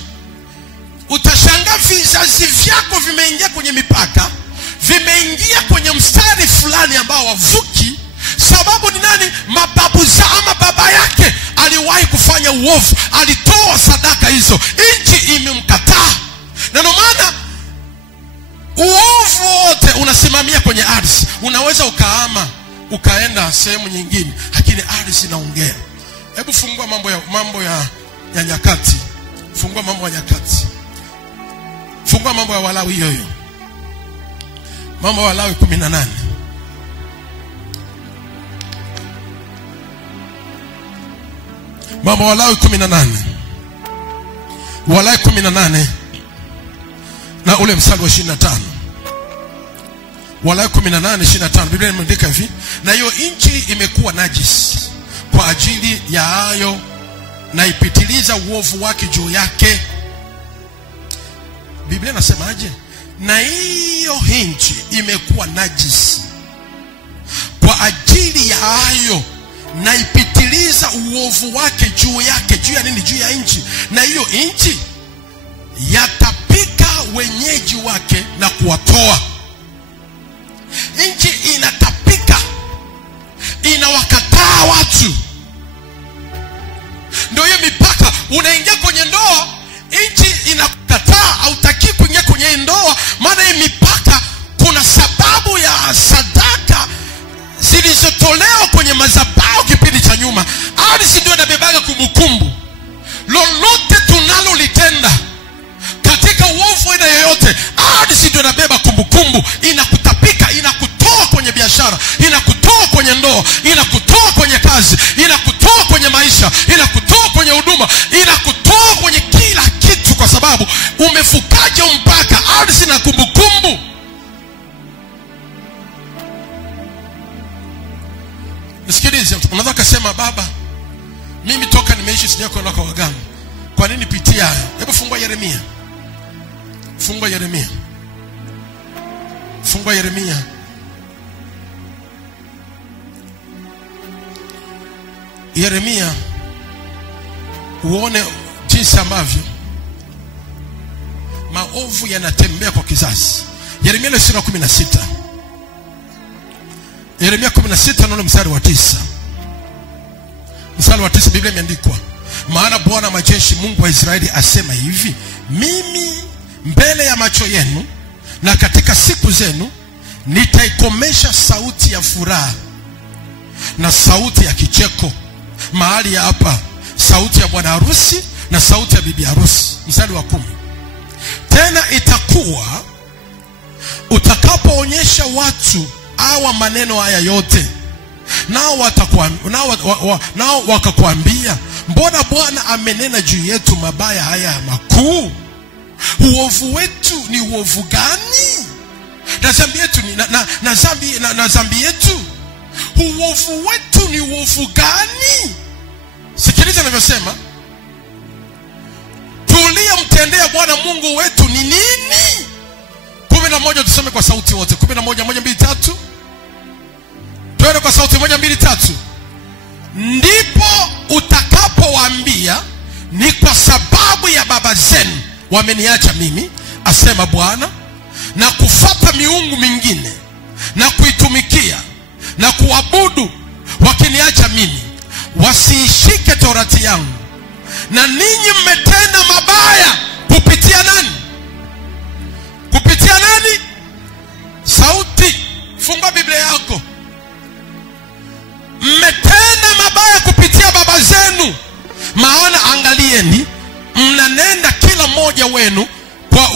utashangaa vizazi vyako vimeingia kwenye mipaka, vimeingia kwenye mstari fulani ambao wavuki. Sababu ni nani? Mababu za ama baba yake aliwahi kufanya uovu, alitoa sadaka hizo, nchi imemkataa. Na ndio maana uovu wote unasimamia kwenye ardhi. Unaweza ukahama ukaenda sehemu nyingine, lakini ardhi inaongea. Hebu fungua mambo ya Nyakati. Fungua mambo ya Nyakati. Fungua mambo ya Walawi hiyo. Mambo ya Walawi 18. Mambo ya Walawi 18. Walawi 18 na ule mstari wa 25. Walawi 18:25. Biblia imeandika hivi: na hiyo nchi imekuwa najisi kwa ajili ya hayo, na ipitiliza uovu wake juu yake. Biblia inasemaje? Na hiyo nchi imekuwa najisi kwa ajili ya hayo, na ipitiliza uovu wake juu yake. Juu ya nini? Juu ya nchi. Na hiyo nchi yatapika wenyeji wake na kuwatoa. Nchi inatapika, inawakataa watu. Ndio hiyo mipaka. Unaingia kwenye ndoa, nchi inakukataa, hautaki kuingia kwenye ndoa, maana hii mipaka. Kuna sababu ya sadaka zilizotolewa kwenye madhabahu kipindi cha nyuma. Ardhi ndio inabebaga kumbukumbu. Lolote tunalolitenda katika uovu aina yoyote, ardhi ndio inabeba kumbukumbu. Inakutapika, inakutoa kwenye biashara, inakutoa kwenye ndoa, inakutoa kwenye kazi, inakutoa kwenye maisha, inakutoa nipitie hayo. Hebu fungua Yeremia. Fungua Yeremia. Fungua Yeremia. Yeremia, uone jinsi ambavyo maovu yanatembea kwa kizazi. Yeremia sura 16. Yeremia 16 na mstari wa 9. Mstari wa 9 Biblia imeandikwa, maana Bwana majeshi Mungu wa Israeli asema hivi, mimi mbele ya macho yenu na katika siku zenu nitaikomesha sauti ya furaha na sauti ya kicheko mahali ya hapa, sauti ya bwana harusi na sauti ya bibi harusi. Mstari wa 10, tena itakuwa utakapoonyesha watu hawa maneno haya yote, nao wakakwambia, mbona Bwana amenena juu yetu mabaya haya makuu? Uovu wetu ni uovu gani? Na dhambi yetu ni na dhambi yetu, uovu wetu ni uovu gani? Sikiliza ninavyosema. Tuliyomtendea Bwana Mungu wetu ni nini? 11 tusome kwa sauti wote. 11, 1 2 3. Twende kwa sauti 1 2 3. Ndipo utakapowaambia, ni kwa sababu ya baba zenu wameniacha mimi, asema Bwana, na kufuata miungu mingine na kuitumikia na kuabudu, wakiniacha mimi, wasiishike torati yangu. Na ninyi mmetenda mabaya kupitia nani? Kupitia nani? Sauti. Fungua Biblia yako. Mmetenda mabaya kupitia baba zenu, maana angalieni, mnanenda kila mmoja wenu kwa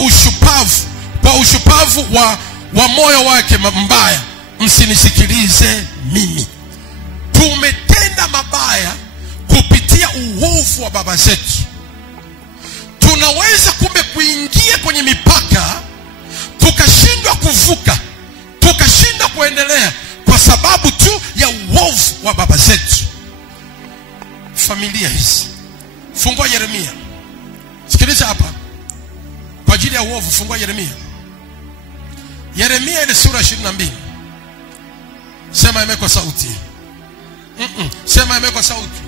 ushupavu wa moyo wake mbaya, msinisikilize mimi. Tumetenda mabaya kupitia uovu wa baba zetu. Tunaweza kumbe kuingia kwenye mipaka, tukashindwa kuvuka, tukashindwa kuendelea kwa sababu tu ya uovu wa baba zetu. Familia hizi. Fungua Yeremia. Sikiliza hapa. Kwa ajili ya uovu, fungua Yeremia. Yeremia ile sura 22. Sema amen kwa sauti. Sema amen kwa sauti.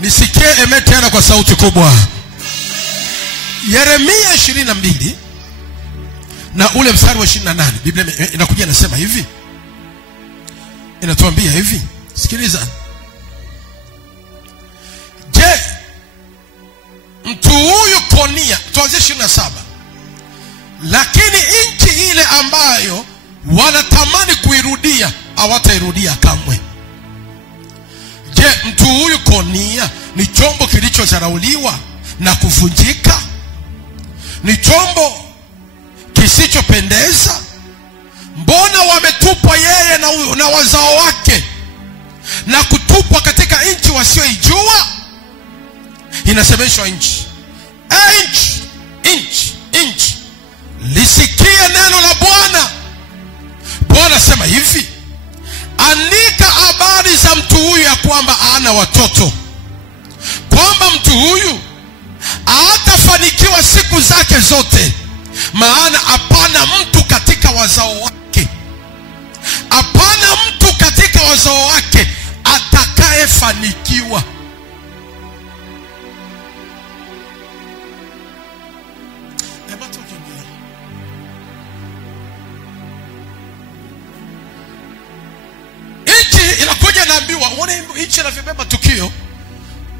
Nisikie amen tena kwa sauti kubwa. Yeremia 22 na ule mstari wa 28. Biblia inakuja inasema hivi. Inatuambia hivi. Sikiliza. Je, mtu huyu Konia, tuanze 27. Lakini nchi ile ambayo wanatamani kuirudia hawatairudia kamwe. Je, mtu huyu Konia ni chombo kilichodharauliwa na kuvunjika? Ni chombo kisichopendeza? Mbona wametupwa yeye na wazao wake, na kutupwa katika nchi wasioijua? Inasemeshwa nchi. Nchi, lisikie neno la Bwana. Bwana sema hivi, andika habari za mtu huyu ya kwamba hana watoto, kwamba mtu huyu hatafanikiwa siku zake zote, maana hapana mtu katika wazao wake, hapana mtu katika wazao wake atakayefanikiwa. Inakuja naambiwa, uone nchi inavyobeba tukio.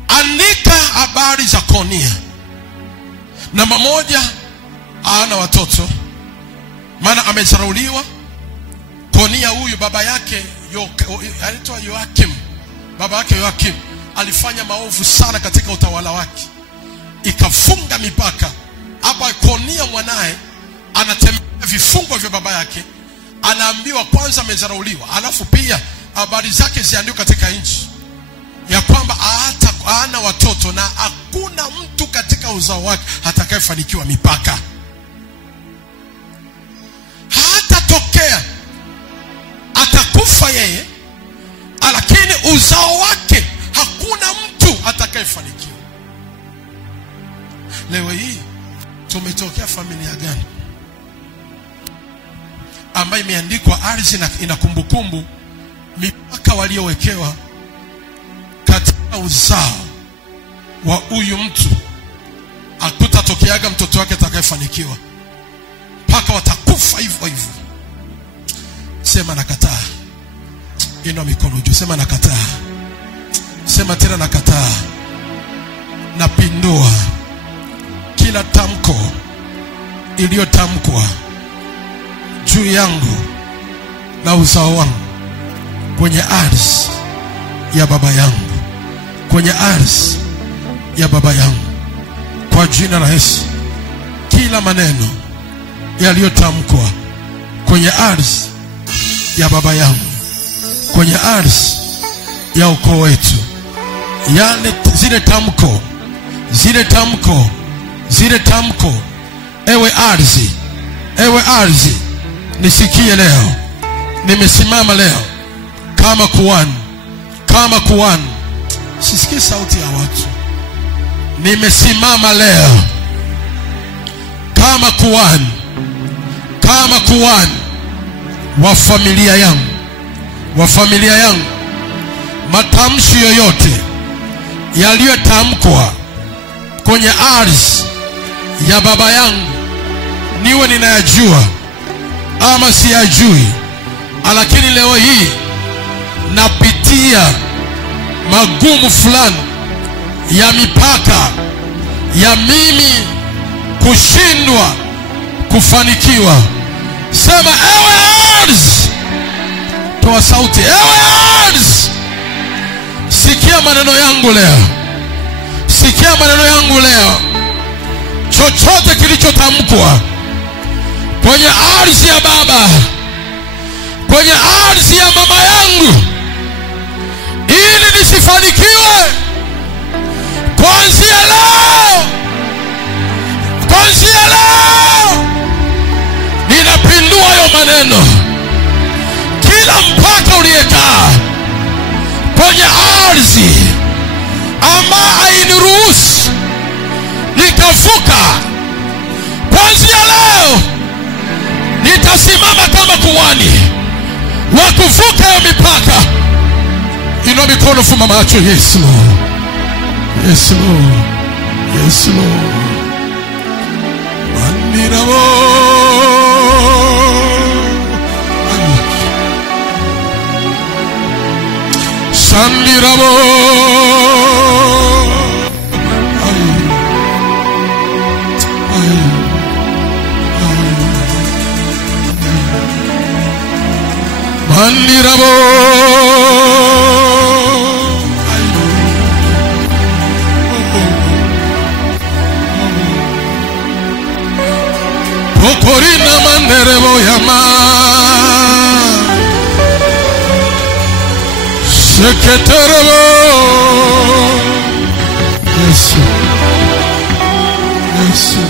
Andika habari za Konia. Namba 1, hana watoto, maana amezarauliwa. Konia huyu baba yake anaitwa Yoakim. Baba yake Yoakim alifanya maovu sana katika utawala wake, ikafunga mipaka. Hapa Konia mwanae anatembea vifungo vya baba yake, anaambiwa kwanza amezarauliwa, alafu pia habari zake ziandikwe katika nchi ya kwamba hana watoto na hakuna mtu katika uzao wake atakayefanikiwa mipaka. Hatatokea, atakufa yeye, lakini uzao wake hakuna mtu atakaye atakayefanikiwa. Leo hii tumetokea familia gani ambayo imeandikwa ardhi na ina kumbukumbu mipaka waliowekewa katika uzao wa huyu mtu, akutatokeaga mtoto wake atakayefanikiwa, mpaka watakufa hivyo hivyo. Sema nakataa. Inua mikono juu, sema nakataa. Sema tena nakataa. Napindua kila tamko iliyotamkwa juu yangu na uzao wangu kwenye ardhi ya baba yangu, kwenye ardhi ya baba yangu, kwa jina la Yesu. Kila maneno yaliyotamkwa kwenye ardhi ya baba yangu, kwenye ardhi ya ukoo wetu, zile tamko, ewe ardhi, nisikie leo. Nimesimama leo kama kuhani. Sisikii sauti ya watu. Nimesimama leo kama kuhani wa familia yangu. Matamshi yoyote yaliyotamkwa kwenye ardhi ya baba yangu, niwe ninayajua ama siyajui, lakini leo hii napitia magumu fulani ya mipaka ya mimi kushindwa kufanikiwa. Sema ewe ardhi, toa sauti, ewe ardhi, sikia maneno yangu leo. Chochote kilichotamkwa kwenye ardhi ya baba, kwenye ardhi ya mama yangu, ili nisifanikiwe, kuanzia leo ninapindua hayo maneno. Kila mpaka uliyekaa kwenye ardhi ama hainiruhusu nikavuka, kuanzia leo nitasimama kama kuhani wa kuvuka hiyo mipaka. Inua mikono, fumba macho. Yes Lord, yes Lord, yes Lord. Mandirabo, sandirabo, mandirabo, pokorina manderebo yama, seketerebo. Yesu, Yesu,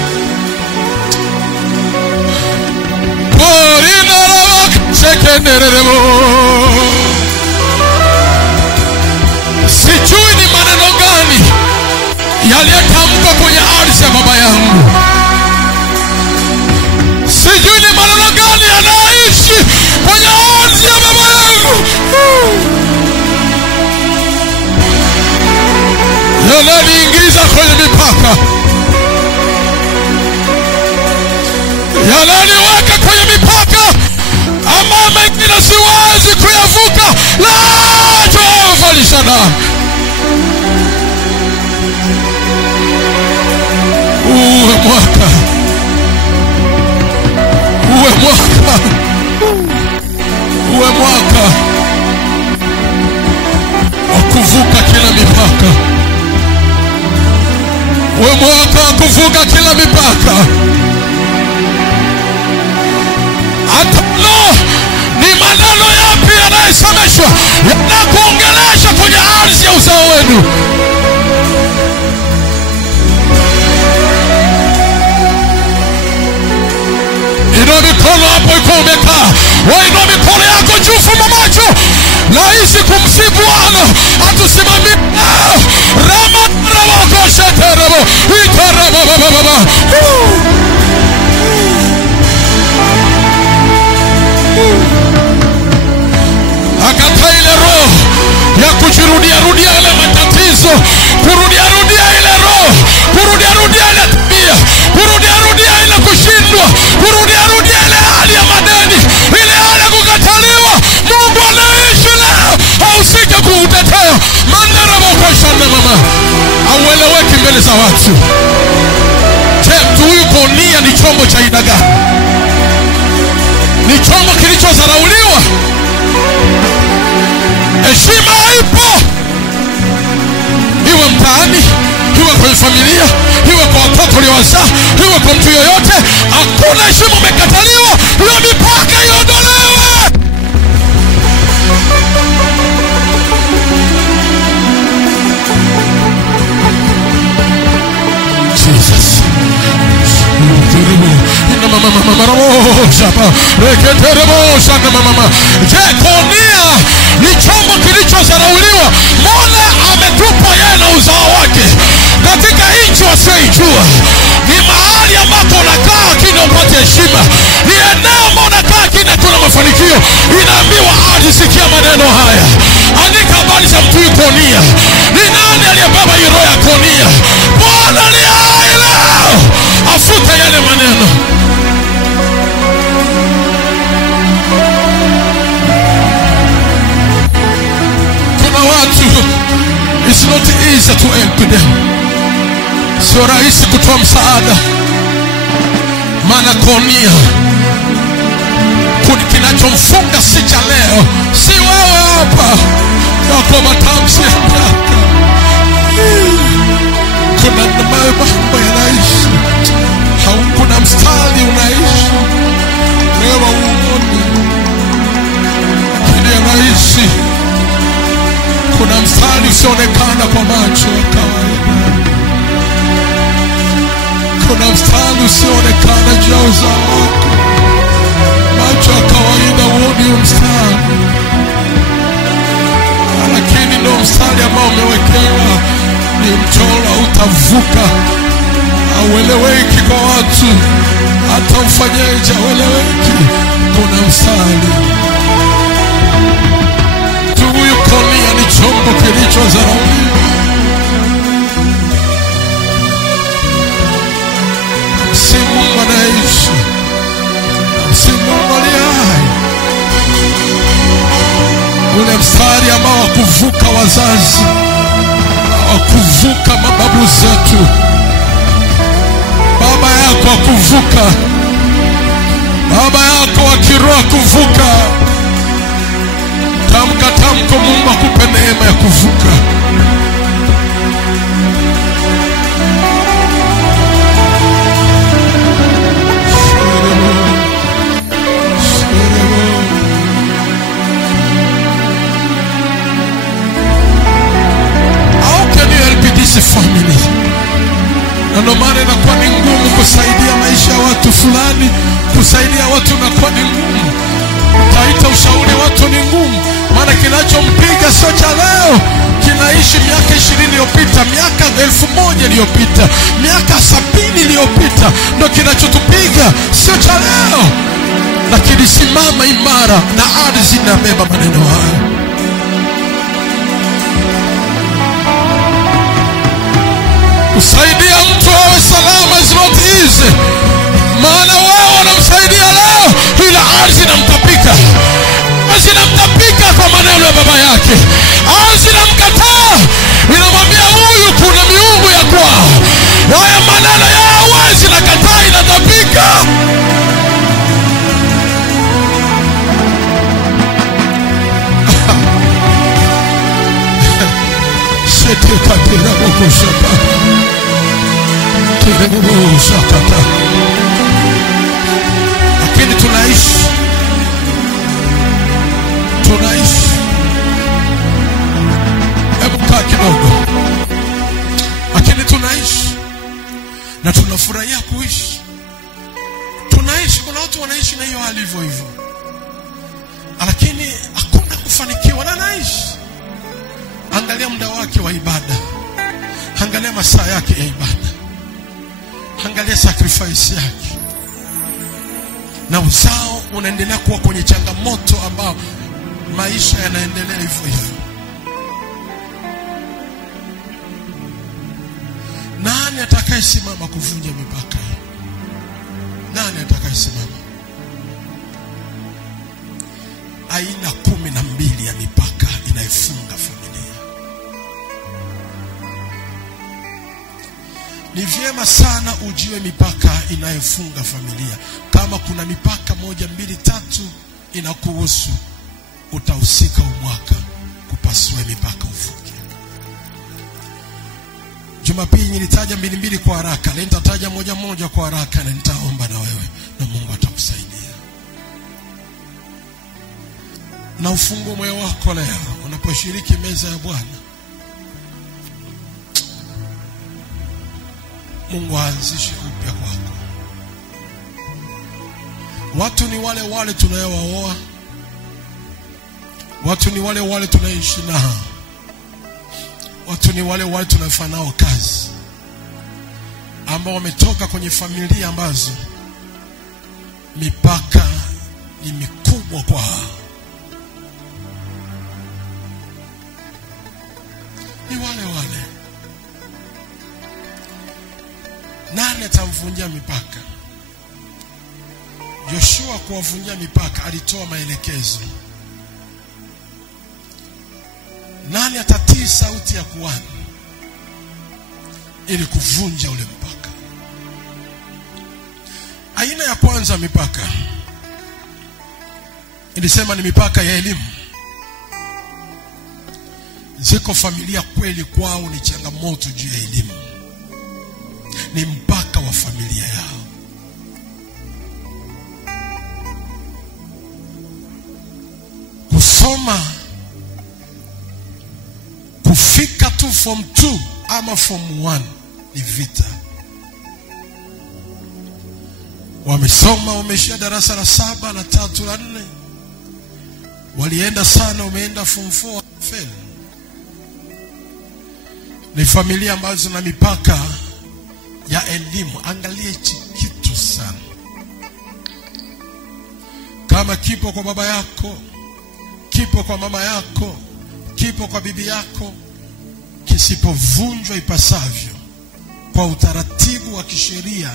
porina seketerebo. Sijui ni maneno gani yaliyotamkwa kwenye ardhi ya baba yangu. Sijui ni maneno gani yanaishi kwenye ardhi ya baba yangu. Yananiingiza kwenye mipaka, yananiweka kwenye mipaka ambayo mengine siwezi kuyavuka. La Jehova lishana. Uwe mwaka wa kuvuka kila mipaka. Uwe mwaka wa kuvuka kila mipaka. Hata ni maneno yapi yanayosemeshwa yanakuongelesha kwenye ardhi ya uzao wenu. Inua mikono hapo iko umekaa. Inua mikono yako juu, fumba macho. Naishi kumsifu Bwana, atusimamie. Rama mbele za watu. Je, mtu huyu Konia ni chombo cha aina gani? Ni chombo kilichodharauliwa. Heshima ipo, iwe mtaani, iwe kwenye familia, iwe kwa watoto uliowazaa, iwe kwa mtu yoyote. Hakuna heshima umekataliwa, hiyo mipaka iondolewe. Jesus. Je, Konia ni chombo kilichodharauliwa? Mola ametupa yeye na uzao wake katika nchi wasioijua. Ni mahali ambako unakaa lakini upate heshima. Ni eneo ambako unakaa lakini hakuna mafanikio. Inaambiwa ardhi, sikia maneno haya. Andika habari za mtu huyu Konia. Ni nani aliyebeba hiyo roho ya Konia? Bwana ni hai leo. Afuta yale maneno. Kuna watu, it's not easy to help them. Sio rahisi kutoa msaada. Maana Konia, kinachomfunga si cha leo, si wewe hapa. Yako matamshi ya miaka. Kuna mambo yanaishi. Kuna mstari unaishi. Wewe uone. Kile yanaishi. Kuna mstari usionekana kwa macho ya kawaida. Kuna mstari usionekana juu ya uzao wako. Macho ya kawaida huoni mstari. Lakini ndio mstari ambao umewekewa. Ni mchoro, utavuka. Haueleweki kwa watu. Hata ufanyeje haueleweki. Kuna mstari. Huyu Konia ni chombo kilichodharauliwa. Si Mungu anaishi. Si Mungu aliye hai. Ule mstari ambao wakuvuka wazazi, wakuvuka mababu zetu. Baba yako wakuvuka. Baba yako wa kiroho kuvuka. Tamko Mungu akupe neema ya kuvuka. How can you help this family? Na ndio maana inakuwa ni ngumu kusaidia maisha ya watu fulani. Kusaidia watu inakuwa ni ngumu. Taita ushauri watu ni ngumu. Maana kinachompiga sio cha leo. Kinaishi miaka 20 iliyopita, miaka 1000 iliyopita, miaka 70 iliyopita. Ndio kinachotupiga, sio cha leo. Lakini simama imara na ardhi inabeba maneno hayo. Usaidia mtu awe salama is not easy. Maana wewe unamsaidia leo, ila ardhi inamtapika. Ardhi inamtapika kwa maneno ya baba yake. Ardhi inamkataa. Inamwambia huyu kuna miungu ya kwao. Haya maneno ya hawezi, nakataa, inatapika. Sete katera boko shapa. Tere boko shakata. Lakini tunaishi. Hebu kaa kidogo. Lakini tunaishi. Na tunafurahia kuishi. Tunaishi. Kuna watu wanaishi na hiyo hali hivyo hivyo. Lakini hakuna kufanikiwa na naishi. Angalia muda wake wa ibada. Angalia masaa yake ya ibada. Angalia sacrifice yake. Na uzao unaendelea kuwa kwenye changamoto ambao maisha yanaendelea hivyo hivyo. Nani atakayesimama kuvunja mipaka hii? Nani atakayesimama? Aina 12 ya mipaka inayofunga familia. Ni vyema sana ujue mipaka inayofunga familia. Kama kuna mipaka 1, 2, 3 inakuhusu, utahusika umwaka kupasua mipaka uvuke. Jumapili nilitaja 2 kwa haraka, leo nitataja 1 kwa haraka, na nitaomba na wewe na Mungu atakusaidia. Na ufungue moyo wako leo unaposhiriki meza ya Bwana. Mungu aanzishe upya kwako. Watu ni wale tunayowaoa. Watu ni wale tunaishi nao. Watu ni wale tunafanya nao kazi, ambao wametoka kwenye familia ambazo mipaka ni mikubwa kwao. Ni wale. Nani atamvunjia mipaka? Yoshua kuwavunjia mipaka alitoa maelekezo. Nani atatii sauti ya kuhani ili kuvunja ule mpaka? Aina ya kwanza mipaka ilisema ni mipaka ya elimu. Ziko familia kweli kwao ni changamoto juu ya elimu. Ni mpaka wa familia yao. Kusoma, kufika tu form 2 ama form 1 ni vita. Wamesoma, wameshia darasa la 7, la 3, la 4. Walienda sana, wameenda form 4 fail. Ni familia ambazo na mipaka ya elimu. Angalia hichi kitu sana. Kama kipo kwa baba yako, kipo kwa mama yako, kipo kwa bibi yako, kisipovunjwa ipasavyo kwa utaratibu wa kisheria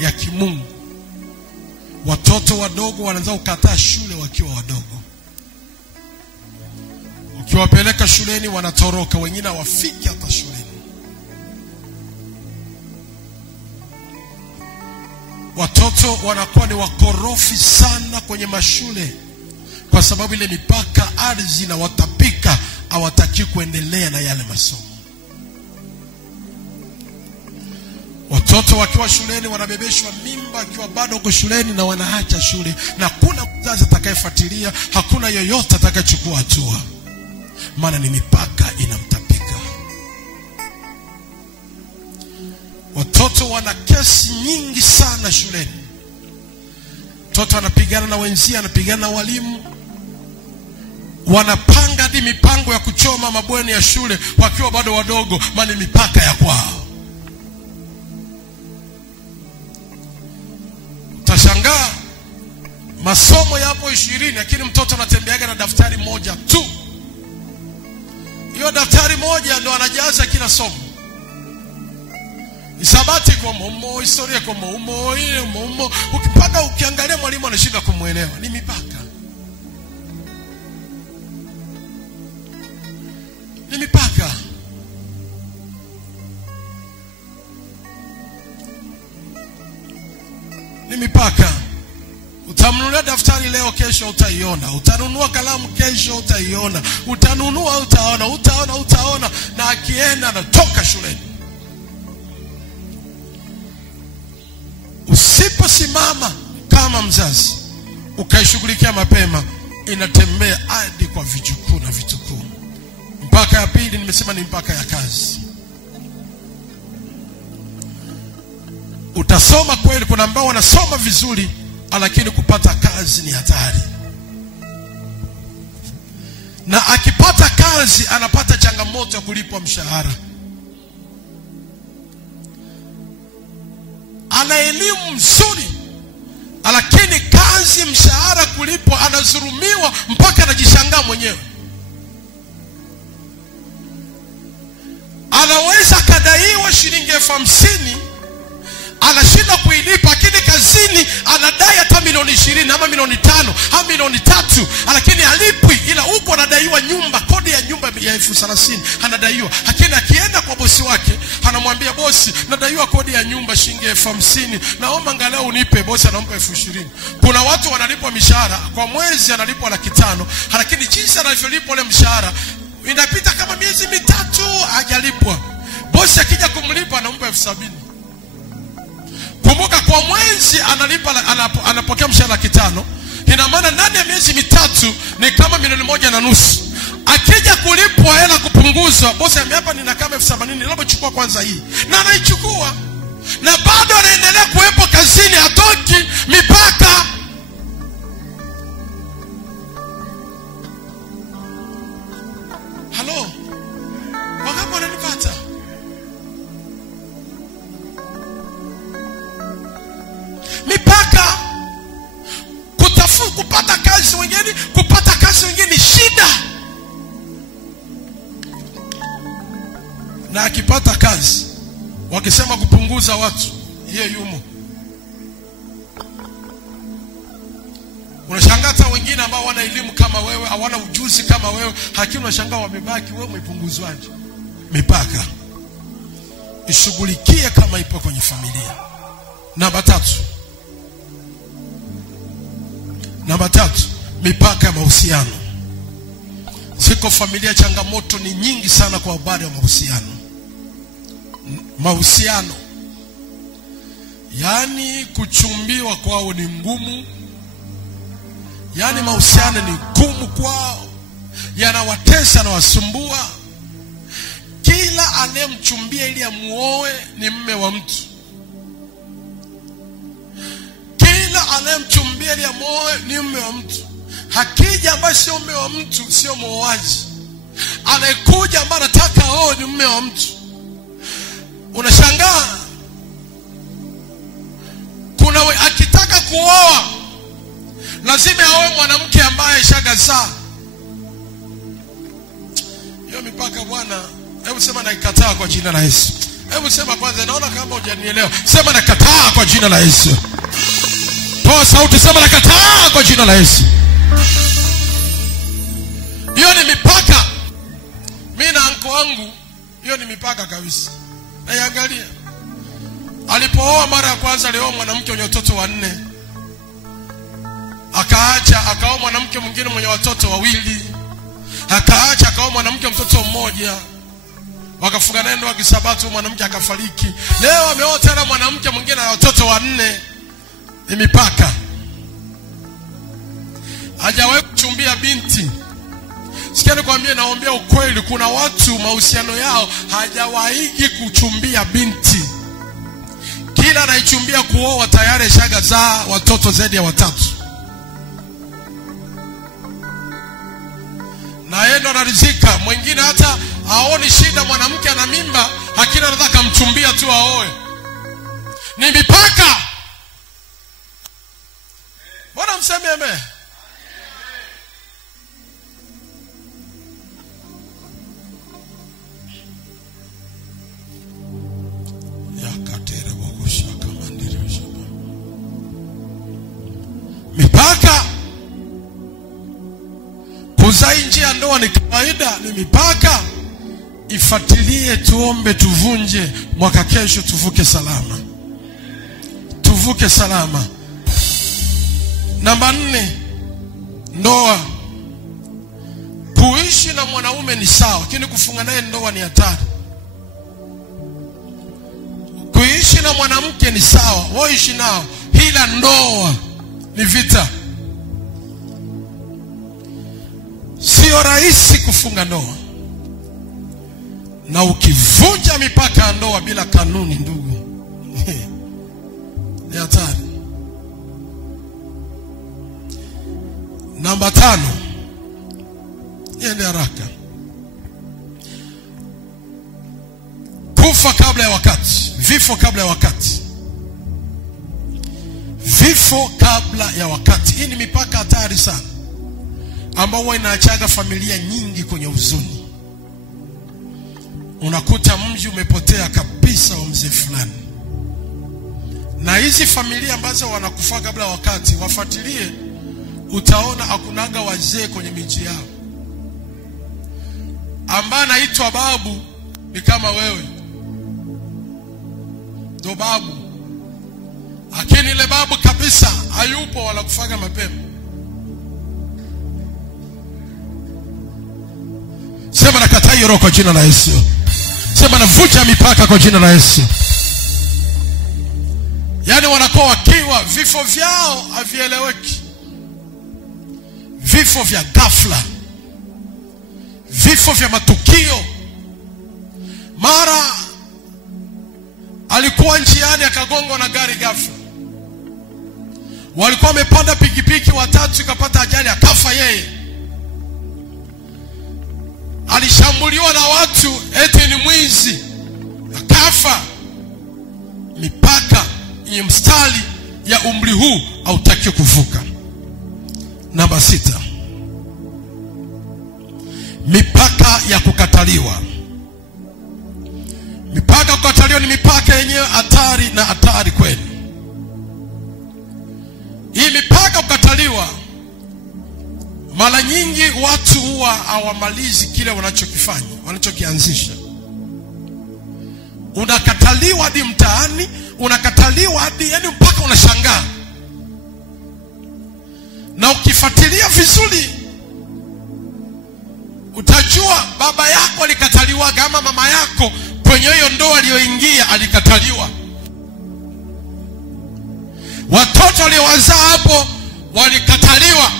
ya kimungu, watoto wadogo wanaanza kukataa shule wakiwa wadogo. Ukiwapeleka shuleni wanatoroka, wengine hawafiki hata shuleni. Watoto wanakuwa ni wakorofi sana kwenye mashule kwa sababu ile mipaka ardhi na watapika, hawataki kuendelea na yale masomo. Watoto wakiwa shuleni wanabebeshwa mimba akiwa bado uko shuleni na wanaacha shule, na hakuna mzazi atakayefuatilia, hakuna yoyote atakayechukua hatua, maana ni mipaka inamtapika. Watoto wana kesi nyingi sana shuleni. Mtoto anapigana na wenzie, anapigana na walimu. Wanapanga hadi mipango ya kuchoma mabweni ya shule wakiwa bado wadogo, maana ni mipaka ya kwao. Utashangaa masomo yapo 20 lakini mtoto anatembeaga na daftari moja tu. Hiyo daftari moja ndio anajaza kila somo. Hisabati kwa momo, historia kwa momo, ile momo. Ukipaka ukiangalia mwalimu anashinda kumuelewa. Ni mipaka. Ni mipaka. Ni mipaka. Utamnunulia daftari leo, kesho utaiona. Utanunua kalamu, kesho utaiona. Utanunua, utaona. Na akienda anatoka shuleni. Usiposimama kama mzazi ukaishughulikia mapema, inatembea hadi kwa vijukuu na vitukuu. Mpaka ya pili nimesema ni mpaka ya kazi. Utasoma kweli, kuna ambao wanasoma vizuri lakini kupata kazi ni hatari. Na akipata kazi anapata changamoto ya kulipwa mshahara. Ana elimu nzuri lakini kazi, mshahara kulipwa, anazurumiwa mpaka anajishangaa mwenyewe. Anaweza kadaiwa shilingi 50,000 anashinda kuilipa, lakini kazini anadai hata milioni 20 ama milioni 5 ama milioni 3, lakini alipwi, ila upo anadaiwa nyumba, kodi ya nyumba ya 30,000 anadaiwa. Lakini akienda kwa bosi wake anamwambia, bosi, nadaiwa kodi ya nyumba shilingi 50,000, naomba angalau unipe. Bosi anampa 20,000. Kuna watu wanalipwa mishahara kwa mwezi, analipwa 500,000, lakini jinsi anavyolipwa ile mshahara inapita kama miezi 3 hajalipwa. Bosi akija kumlipa anampa 70,000. Kumbuka kwa mwezi anapokea mshahara 500,000. Ina maana ndani ya miezi 3 ni kama 1.5 milioni. Akija kulipwa hela kupunguzwa, bosi ameapa nina kama 70,000, labda chukua kwanza hii. Na anaichukua. Na bado anaendelea kuwepo kazini, hatoki mipaka. Halo. Wangapi wananipata? Mipaka. Kupata kazi wengine, kupata kazi wengine ni shida. Na akipata kazi wakisema kupunguza watu, yeye yumo. Unashangaa hata wengine ambao wana elimu kama wewe, hawana ujuzi kama wewe, lakini unashangaa wamebaki, wewe umepunguzwaje? Mipaka. Ishughulikie kama ipo kwenye familia. Namba 3, mipaka ya mahusiano. Siko familia, changamoto ni nyingi sana kwa habari ya mahusiano. Yaani kuchumbiwa kwao ni ngumu. Yaani mahusiano ni ngumu kwao. Yanawatesa na wasumbua. Kila anayemchumbia ili amuoe ni mume wa mtu. Kila anayemchumbia ili amuoe ni mume wa mtu. Hakija ambaye sio mume wa mtu sio muoaji. Anayekuja ambaye anataka aoe ni mume wa mtu. Unashangaa kuna akitaka kuoa lazima aoe mwanamke ambaye shagazaa. Hiyo mipaka bwana, hebu sema naikataa kwa jina la Yesu. Hebu sema kwanza, naona kama hujanielewa. Sema nakataa kwa jina la Yesu. Toa sauti, sema nakataa kwa jina la Yesu. Hiyo ni mipaka. Mimi na anko wangu, hiyo ni mipaka kabisa. Na angalia. Alipooa mara ya kwanza, alioa mwanamke mwenye watoto 4. Akaacha, akaoa mwanamke mwingine mwenye watoto 2. Akaacha, akaoa mwanamke mtoto 1. Wakafunga naye ndoa kisabato, mwanamke akafariki. Leo ameoa tena mwanamke mwingine na watoto 4. Ni mipaka. Hajawahi kuchumbia binti. Sikia nikwambie, naombea ukweli, kuna watu mahusiano yao hajawahi kuchumbia binti. Kila anaichumbia kuoa tayari shagazaa watoto zaidi ya 3. Na yeye ndo anarizika. Mwingine hata haoni shida mwanamke ana mimba, lakini anataka kumchumbia tu aoe. Ni mipaka. Bwana mseme amen. Mipaka. Kuzai nje ya ndoa ni kawaida, ni mipaka. Ifuatilie, tuombe, tuvunje mwaka kesho, tuvuke salama. Tuvuke salama. Namba 4, ndoa. Kuishi na mwanaume ni sawa, lakini kufunga naye ndoa ni hatari. Kuishi na mwanamke ni sawa, waishi nao, ila ndoa ni vita. Sio rahisi kufunga ndoa. Na ukivunja mipaka ya ndoa bila kanuni, ndugu, ni hatari. Namba 5, niende haraka. Kufa kabla ya wakati. Vifo kabla ya wakati. Vifo kabla ya wakati. Hii ni mipaka hatari sana, ambao inaachaga familia nyingi kwenye huzuni. Unakuta mji umepotea kabisa wa mzee fulani. Na hizi familia ambazo wanakufa kabla wakati, wafuatilie, utaona hakunaga wazee kwenye miji yao. Ambaye anaitwa babu ni kama wewe, ndo babu. Lakini ile babu kabisa hayupo, wala kufaga mapema. Sema nakataa hiyo roho kwa jina la Yesu. Sema navuja mipaka kwa jina la Yesu. Yaani wanakuwa wakiwa, vifo vyao havieleweki. Vifo vya ghafla, vifo vya matukio. Mara alikuwa njiani akagongwa na gari ghafla. Walikuwa wamepanda pikipiki watatu, ikapata ajali akafa yeye. Alishambuliwa na watu eti ni mwizi, akafa. Mipaka yenye mstari ya umri huu hautaki kuvuka. Namba 6, mipaka ya kukataliwa. Mipaka ya kukataliwa ni mipaka yenyewe hatari na hatari kweli. Hii mipaka ya kukataliwa, mara nyingi watu huwa hawamalizi kile wanachokifanya, wanachokianzisha. Unakataliwa hadi mtaani, unakataliwa hadi, yani mpaka unashangaa. Na ukifuatilia vizuri utajua baba yako alikataliwa, kama mama yako kwenye hiyo ndoa aliyoingia alikataliwa. Watoto waliowazaa hapo walikataliwa.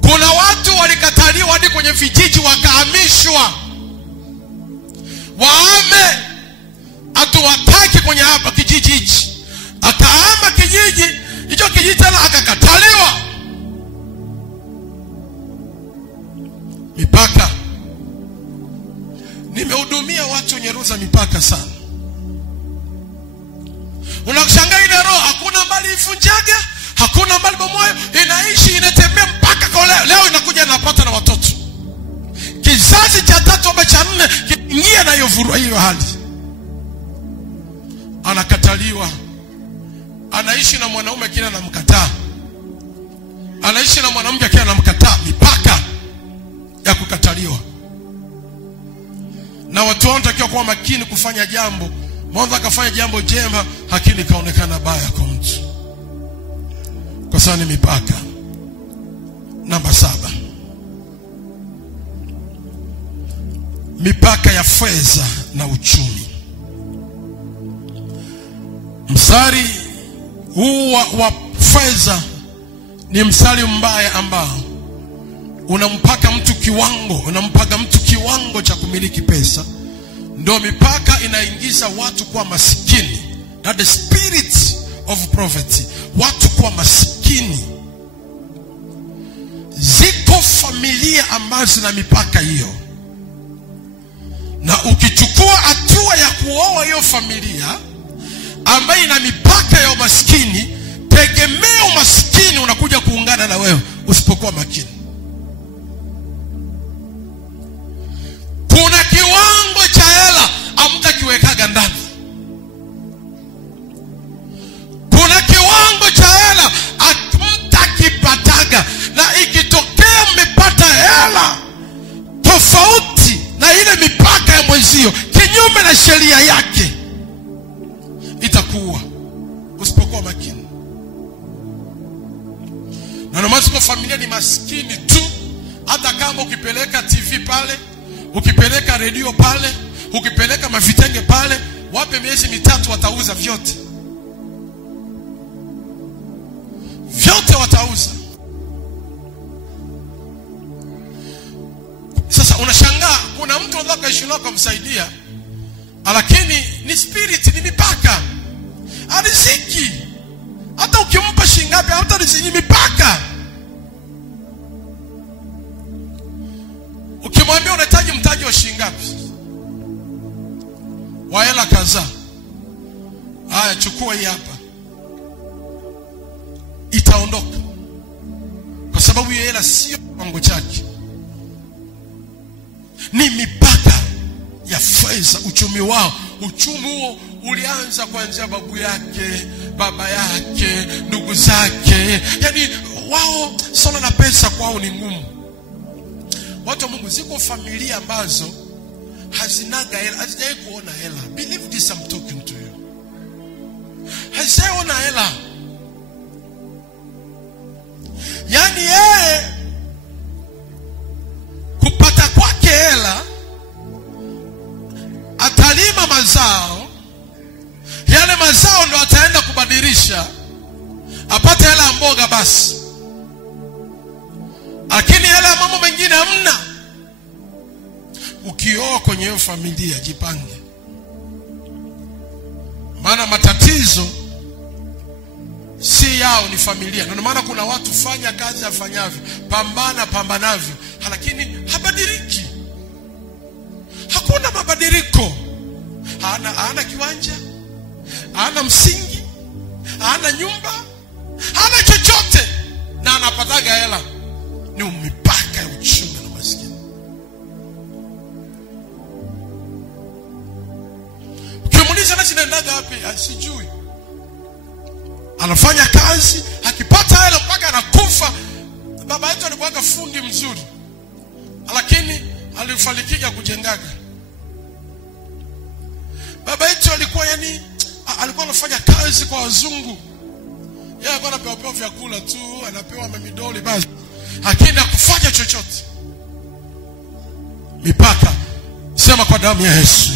Kuna watu walikataliwa hadi kwenye vijiji wakahamishwa. Wahame, hatuwataki kwenye hapa kijiji hichi. Akahama kijiji, hicho kijiji tena akakataliwa. Mipaka. Nimehudumia watu wenye roho za mipaka sana. Unashangaa ile roho hakuna mbali ivunjaga, hakuna mbali bomoyo, inaishi inatembea mpaka kwa leo inakuja napata na watoto. Kizazi cha 3 ama cha 4 kiingia na hiyo hali. Anakataliwa. Anaishi na mwanaume kile anamkataa. Anaishi na mwanamke kile anamkataa. Mipaka ya kukataliwa. Na watu wanatakiwa kuwa makini kufanya jambo. Mwanzo akafanya jambo jema, lakini kaonekana baya kwa mtu. Kwa sababu ni mipaka. Namba 7, mipaka ya fedha na uchumi. Mstari huu wa fedha ni mstari mbaya ambao unampaka mtu kiwango cha kumiliki pesa. Ndio mipaka inaingiza watu kwa masikini. That the spirit of poverty, watu kwa masikini. Ziko familia ambazo zina mipaka hiyo. Na ukichukua hatua ya kuoa hiyo familia ambayo ina mipaka ya umaskini, tegemea umaskini unakuja kuungana na wewe usipokuwa makini. Kuna kiwango cha hela hamtakiwekaga ndani. Kuna kiwango cha hela hamtakipataga, na ikitokea mmepata hela tofauti na ile mipaka ya mwenzio, kinyume na sheria yake, itakuwa usipokuwa makini. Na ndio kwa familia ni maskini tu. Hata kama ukipeleka TV pale, ukipeleka redio pale, ukipeleka mavitenge pale, wape miezi 3 watauza vyote. Vyote watauza. Sasa unashangaa kuna mtu anataka kuishina kumsaidia, lakini ni spirit, ni mipaka. Riziki hata ukimpa shilingi ngapi, hata riziki mipaka. Ukimwambia unahitaji mtaji wa shilingi ngapi, wa hela kadhaa, haya chukua hii hapa, itaondoka. Kwa sababu hiyo hela sio kiwango chake. Ni mipaka ya fedha, uchumi wao. Uchumi huo ulianza kuanzia babu yake, baba yake, ndugu zake. Yani wao swala la pesa kwao ni ngumu. Watu wa Mungu, ziko familia ambazo hazinaga hela, hazijawahi kuona hela. Believe this, I'm talking to you. Hazijaona hela. Yani yeye kupata kwake hela, atalima mazao, yale mazao ndo ataenda kubadilisha apate hela ya mboga basi. Lakini hela ya mambo mengine hamna. Ukioa kwenye hiyo familia, jipange. Maana matatizo si yao, ni familia. Ndio maana kuna watu fanya kazi afanyavyo, pambanavyo, lakini habadiliki. Hakuna mabadiliko. Hana kiwanja, hana msingi, hana nyumba, hana chochote, na anapataga hela. Ni mipaka ya uchumi na maskini. Ukimuuliza nasi naendaga wapi, asijui. Anafanya kazi, akipata hela mpaka anakufa. Baba yetu alikuwa fundi mzuri, lakini alifanikiwa kujengaga. Baba yetu alikuwa alikuwa anafanya kazi kwa wazungu. Yeye alikuwa anapewa vyakula tu, anapewa mamidoli basi, lakini hakufanya chochote. Mipaka. Sema kwa damu ya Yesu.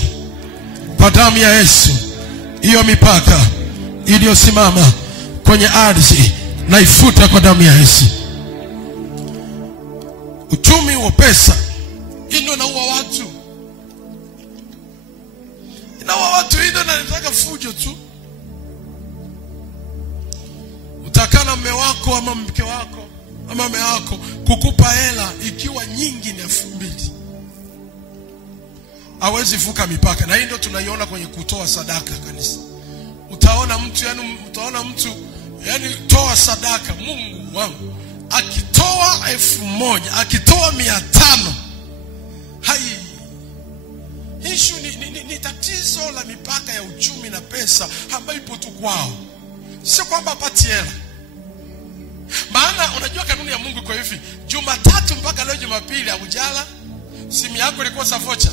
Kwa damu ya Yesu. Hiyo mipaka iliyosimama kwenye ardhi naifuta kwa damu ya Yesu. Uchumi wa pesa ndio naua watu. Inaua watu, ndio nataka fujo tu. Utakana mume wako ama mke wako ama mume wako kukupa hela ikiwa nyingi ni 2,000. Hawezi vuka mipaka. Na hii ndio tunaiona kwenye kutoa sadaka kanisa. Utaona mtu toa sadaka, Mungu wangu, akitoa 1,000, akitoa 500. Issue ni tatizo la mipaka ya uchumi na pesa ambayo ipo tu kwao. Sio kwamba apati hela. Maana unajua kanuni ya Mungu kwa hivi, Jumatatu mpaka leo Jumapili hujala, simu yako ilikuwa sa vocha.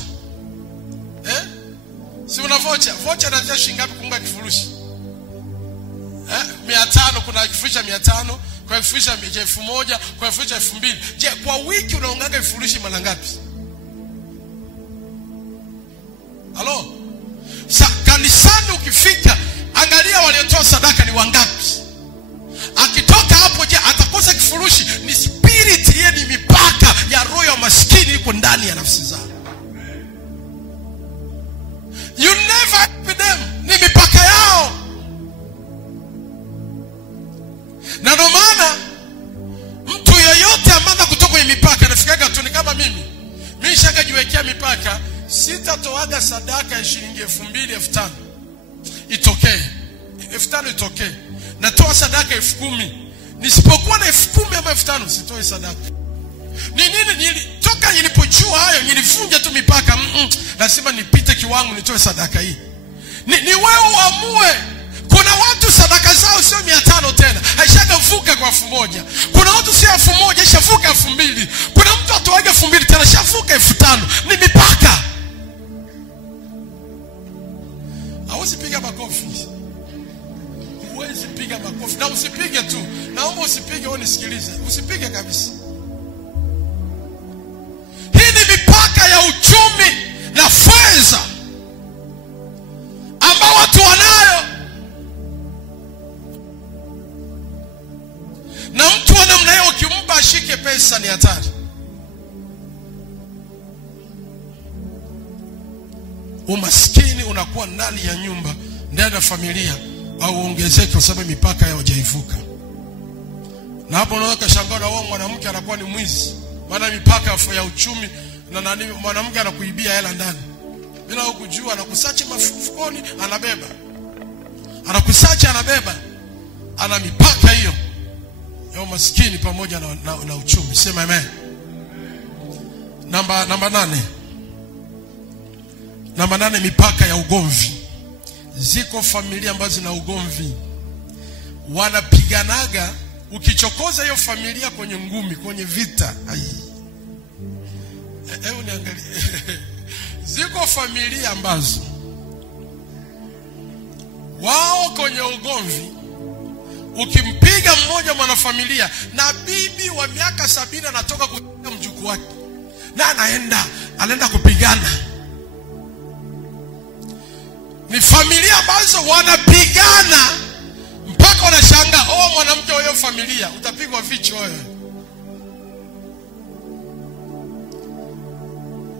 Si una vocha? Vocha inaanzia shilingi ngapi kuunga kifurushi? 500, kuna kifurushi 500, kwa kifurushi 1,000, kwa kifurushi 2,000. Je, kwa wiki unaungaga kifurushi mara ngapi? Halo? Kanisani ukifika, angalia waliotoa sadaka ni wangapi. Akitoka hapo, je, atakosa kifurushi? Ni spirit, yeye ni mipaka ya roho ya maskini iko ndani ya nafsi zao. You never help them. Ni mipaka yao. Na ndio maana mtu yoyote ambaye kutoka kwenye mipaka anafikaga tu, ni kama mimi nishakajiwekea mipaka. Sitatoaga sadaka ya shilingi 2,000, 5,000. Itokee 5,000 itokee. Natoa sadaka 10,000. Nisipokuwa na 10,000 ama 5,000 sitoi sadaka. Ni nini? Toka nilipojua hayo nilivunja tu mipaka. Lazima nipite kiwango nitoe sadaka hii. Ni wewe uamue. Kuna watu sadaka zao sio 500 tena, haishagavuka kwa 1,000. Kuna watu sio 1,000, ishavuka 2,000. Kuna mtu atoaga 2,000 tena shavuka 5,000. Ni mipaka. Hauwezi piga makofi. Huwezi piga makofi. Na usipige tu. Naomba usipige, wewe nisikilize. Usipige kabisa. Hii ni mipaka ya uchumi na fedha ambao watu wanayo. Na mtu wa namna hiyo ukimpa ashike pesa ni hatari. Umaskini unakuwa ndani ya nyumba, ndani ya familia, au ongezeke kwa sababu mipaka yao hajaivuka. Na hapo unaweza shangaa wao mwanamke anakuwa ni mwizi. Maana mipaka ya uchumi na mwanamke anakuibia hela ndani. Bila kujua, anakusacha mafukoni anabeba. Anakusacha anabeba. Ana mipaka hiyo ya umaskini pamoja na uchumi. Sema amen. Namba 8. Namba 8, mipaka ya ugomvi. Ziko familia ambazo zina ugomvi, wanapiganaga. Ukichokoza hiyo familia kwenye ngumi, kwenye vita, hebu niangalie. Ziko familia ambazo wao kwenye ugomvi, ukimpiga mmoja mwanafamilia, na bibi wa miaka 70 anatoka kupiga mjukuu wake, na anaenda kupigana. Ni familia ambazo wanapigana mpaka wanashangaa, mwanamke wa hiyo familia utapigwa vichwa wewe.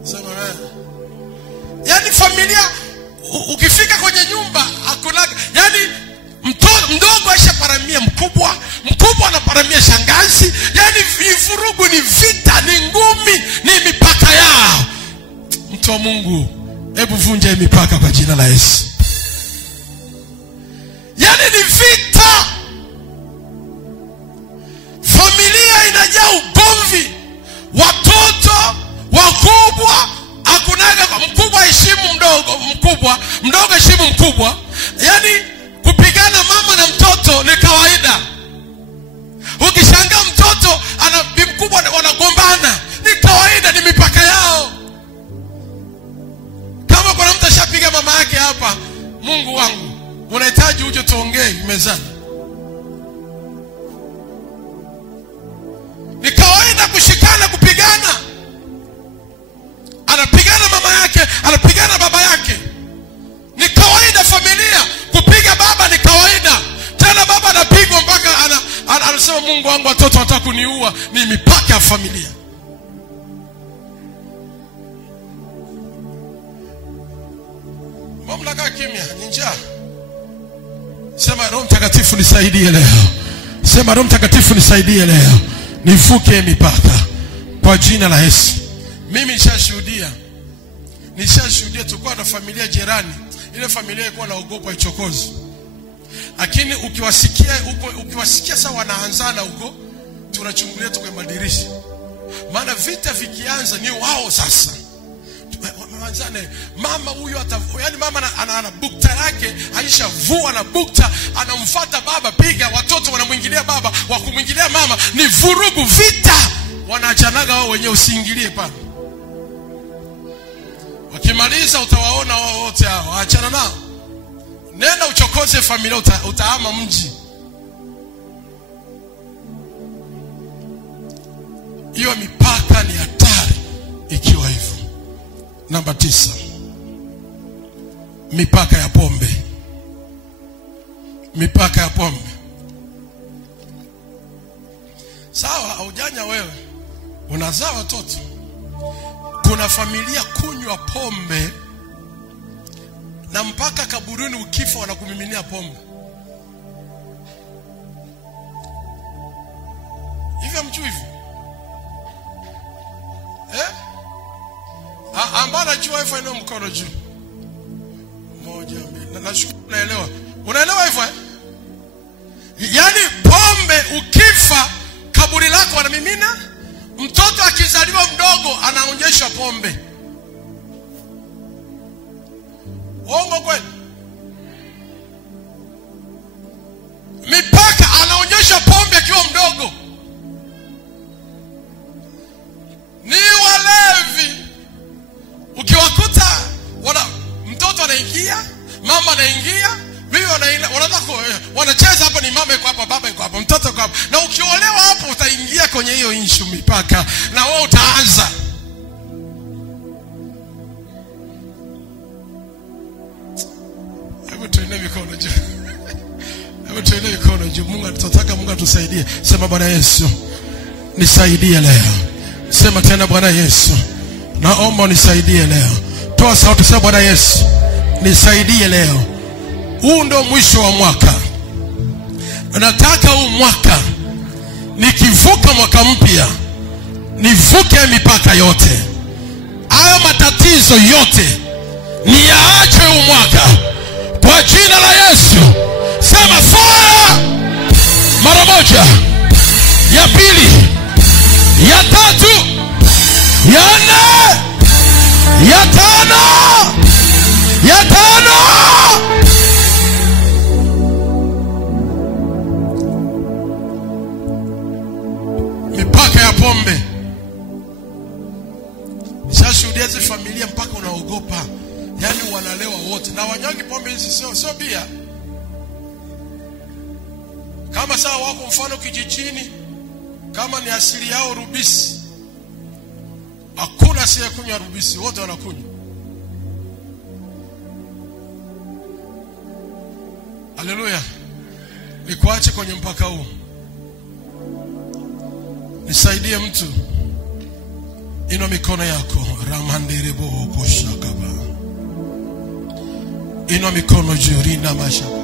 Sasa yani familia ukifika kwenye nyumba hakuna, yani mdogo ashaparamia mkubwa anaparamia shangazi, yani vurugu, ni vita, ni ngumi, ni mipaka yao. Mtu wa Mungu, hebu vunja mipaka kwa jina la Yesu. Yani ni vita. Familia inajaa ugomvi, watoto wakubwa, hakunaga mkubwa heshimu mdogo, mdogo heshimu mkubwa. Yani kupigana mama na mtoto ni kawaida. Ukishangaa mtoto bi mkubwa wanagombana, ni kawaida, ni mipaka yao. Kama kuna mtu ashapiga mama yake hapa, Mungu wangu, unahitaji uje tuongee mezani. Ni kawaida kushikana, kupigana. Anapigana mama yake, anapigana baba yake. Ni kawaida familia. Kupiga baba ni kawaida. Tena baba anapigwa mpaka anasema, Mungu wangu, watoto wanataka kuniua. Ni mipaka ya familia. Mamlaka kimya, njaa. Sema Roho Mtakatifu nisaidie leo. Sema Roho Mtakatifu nisaidie leo. Nivuke mipaka kwa jina la Yesu. Mimi nishashuhudia tulikuwa na familia jirani. Ile familia ilikuwa inaogopa ichokozi. Lakini ukiwasikia sasa wanaanzana huko, tunachungulia tu kwa madirisha. Maana vita vikianza ni wao sasa. Wanzane, mama huyu yani mama ana bukta yake, Aisha vua na bukta, anamfuata baba, piga, watoto wanamwingilia baba, wakumwingilia mama, ni vurugu, vita. Wanaachanaga wao wenyewe, usiingilie pale. Wakimaliza utawaona wao wote hao, achana nao. Nenda uchokoze familia, utaama mji. Hiyo mipaka ni hatari ikiwa hivyo. Namba 9. Mipaka ya pombe. Mipaka ya pombe. Sawa, haujanya wewe, unazaa watoto. Kuna familia kunywa pombe na mpaka kaburini ukifa wanakumiminia pombe. Hivyo mjui hivyo? Ambana jua hivyo, ino mkono juu. 1 2. Nashukuru unaelewa. Unaelewa hivyo? Yani pombe ukifa kaburi lako wanamimina. Mtoto akizaliwa mdogo anaonyeshwa pombe. Uongo kweli? Mipaka, anaonyeshwa pombe akiwa mdogo. Ni walevi. Ukiwakuta mtoto anaingia, mama anaingia, bibi wanacheza hapo, ni mama yuko hapa, baba yuko hapa, mtoto yuko hapa. Na ukiolewa hapo utaingia kwenye hiyo issue mipaka, na wewe utaanza. Hebu tuende mikono juu. Hebu tuende mikono juu. Mungu atusaidie. Sema Bwana Yesu, nisaidie leo. Sema tena, Bwana Yesu, naomba nisaidie leo. Toa sauti, sema Bwana Yesu, nisaidie leo. Huu ndio mwisho wa mwaka. Nataka huu mwaka nikivuka mwaka mpya, nivuke mipaka yote. Hayo matatizo yote niyaache huu mwaka kwa jina la Yesu. Sema fire! Mara moja, ya pili, ya tatu, ya 4, ya 5, ya 5, pombe hizi sio bia. Kama sawa wako mfano kijijini, kama ni asili yao rubisi, hakuna asiyekunywa rubisi, wote wanakunywa. Haleluya. Nikuache kwenye mpaka huu. Nisaidie mtu. Inua mikono yako. Ramanderebo koshakaba. Inua mikono juu, rinda mashaka.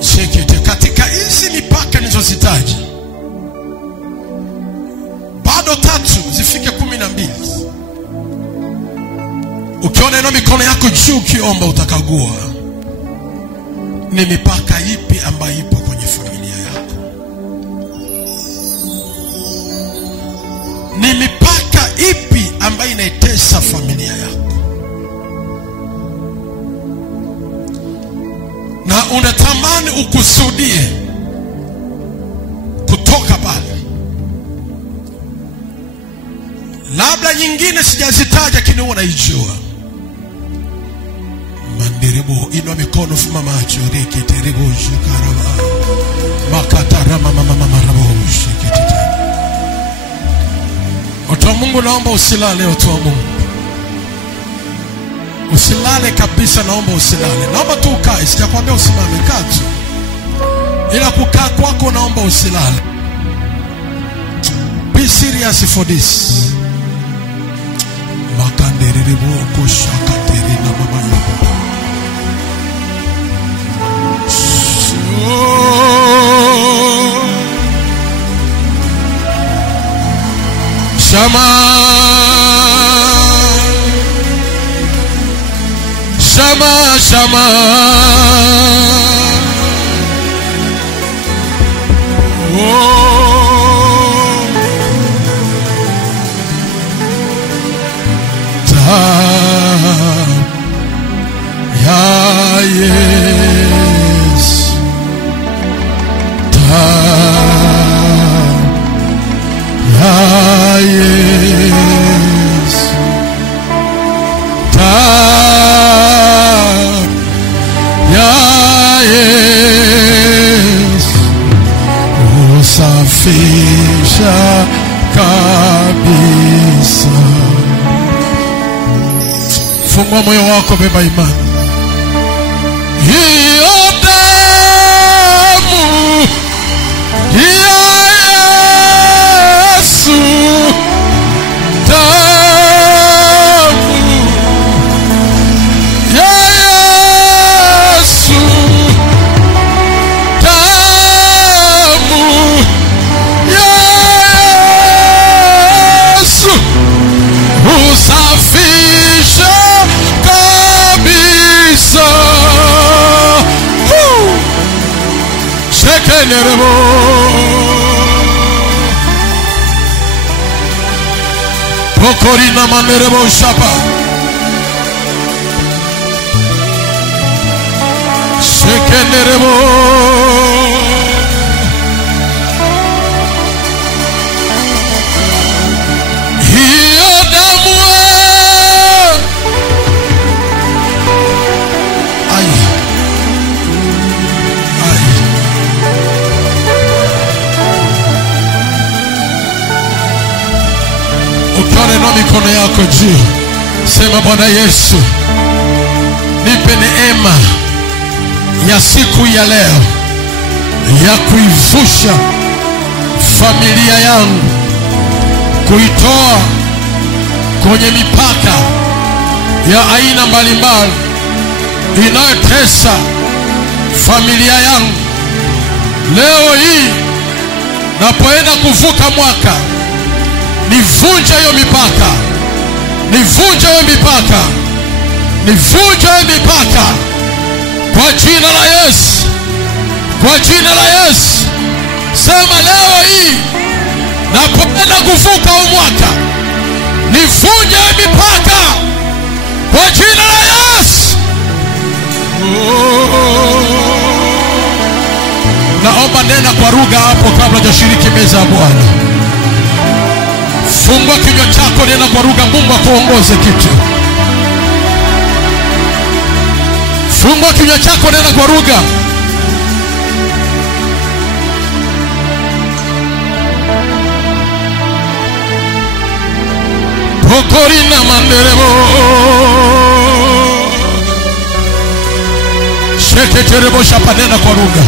Shekete katika hizi mipaka nilizozitaja, bado 3 zifike 12. Ukiona inua mikono yako juu ukiomba, utakagua ni mipaka ipi ambayo ipo kwenye familia yako. Ni mipaka ipi ambayo inaitesa familia yako, na unatamani ukusudie kutoka pale. Labda nyingine sijazitaja, lakini unaijua. Mandirebo, inua mikono, fuma macho, reketerebo shikaraba. Makatarama mama marabo shiketete. Watu wa Mungu, naomba usilale. Watu wa Mungu, usilale kabisa, naomba usilale. Naomba tu ukae, sijakwambia usimame, kaa tu. Ila kukaa kwako naomba usilale. Be serious for this. Makanderebo koshakaterina mama yako. Shama Shama Shama Ya yes Ya yes Ya yes usafisha kabisa. Fungua moyo wako, beba imani. Hiyo damu ya Yesu, damu ya Yesu, damu ya Yesu usafisha kabisa. Shekenerebo Pokorina manerebo shapa. Shekenerebo hiyo damu. Ai ukiona mikono yako juu, sema Bwana Yesu, nipe neema ya siku ya leo ya kuivusha familia yangu, kuitoa kwenye mipaka ya aina mbalimbali inayotesa familia yangu. Leo hii napoenda kuvuka mwaka, nivunje hiyo mipaka, nivunje hiyo mipaka, nivunje hiyo mipaka kwa jina la Yesu, kwa jina la Yesu. Sema leo hii napoenda kuvuka mwaka, nivunje hiyo mipaka kwa jina la Yesu. Naomba nena kwa lugha hapo kabla hujashiriki meza ya Bwana. Fungua kinywa chako, nena kwa lugha, Mungu akuongoze kitu. Fungua kinywa chako, nena kwa lugha. Pokorina manderebo. Sheketerebo shapa, nena kwa lugha.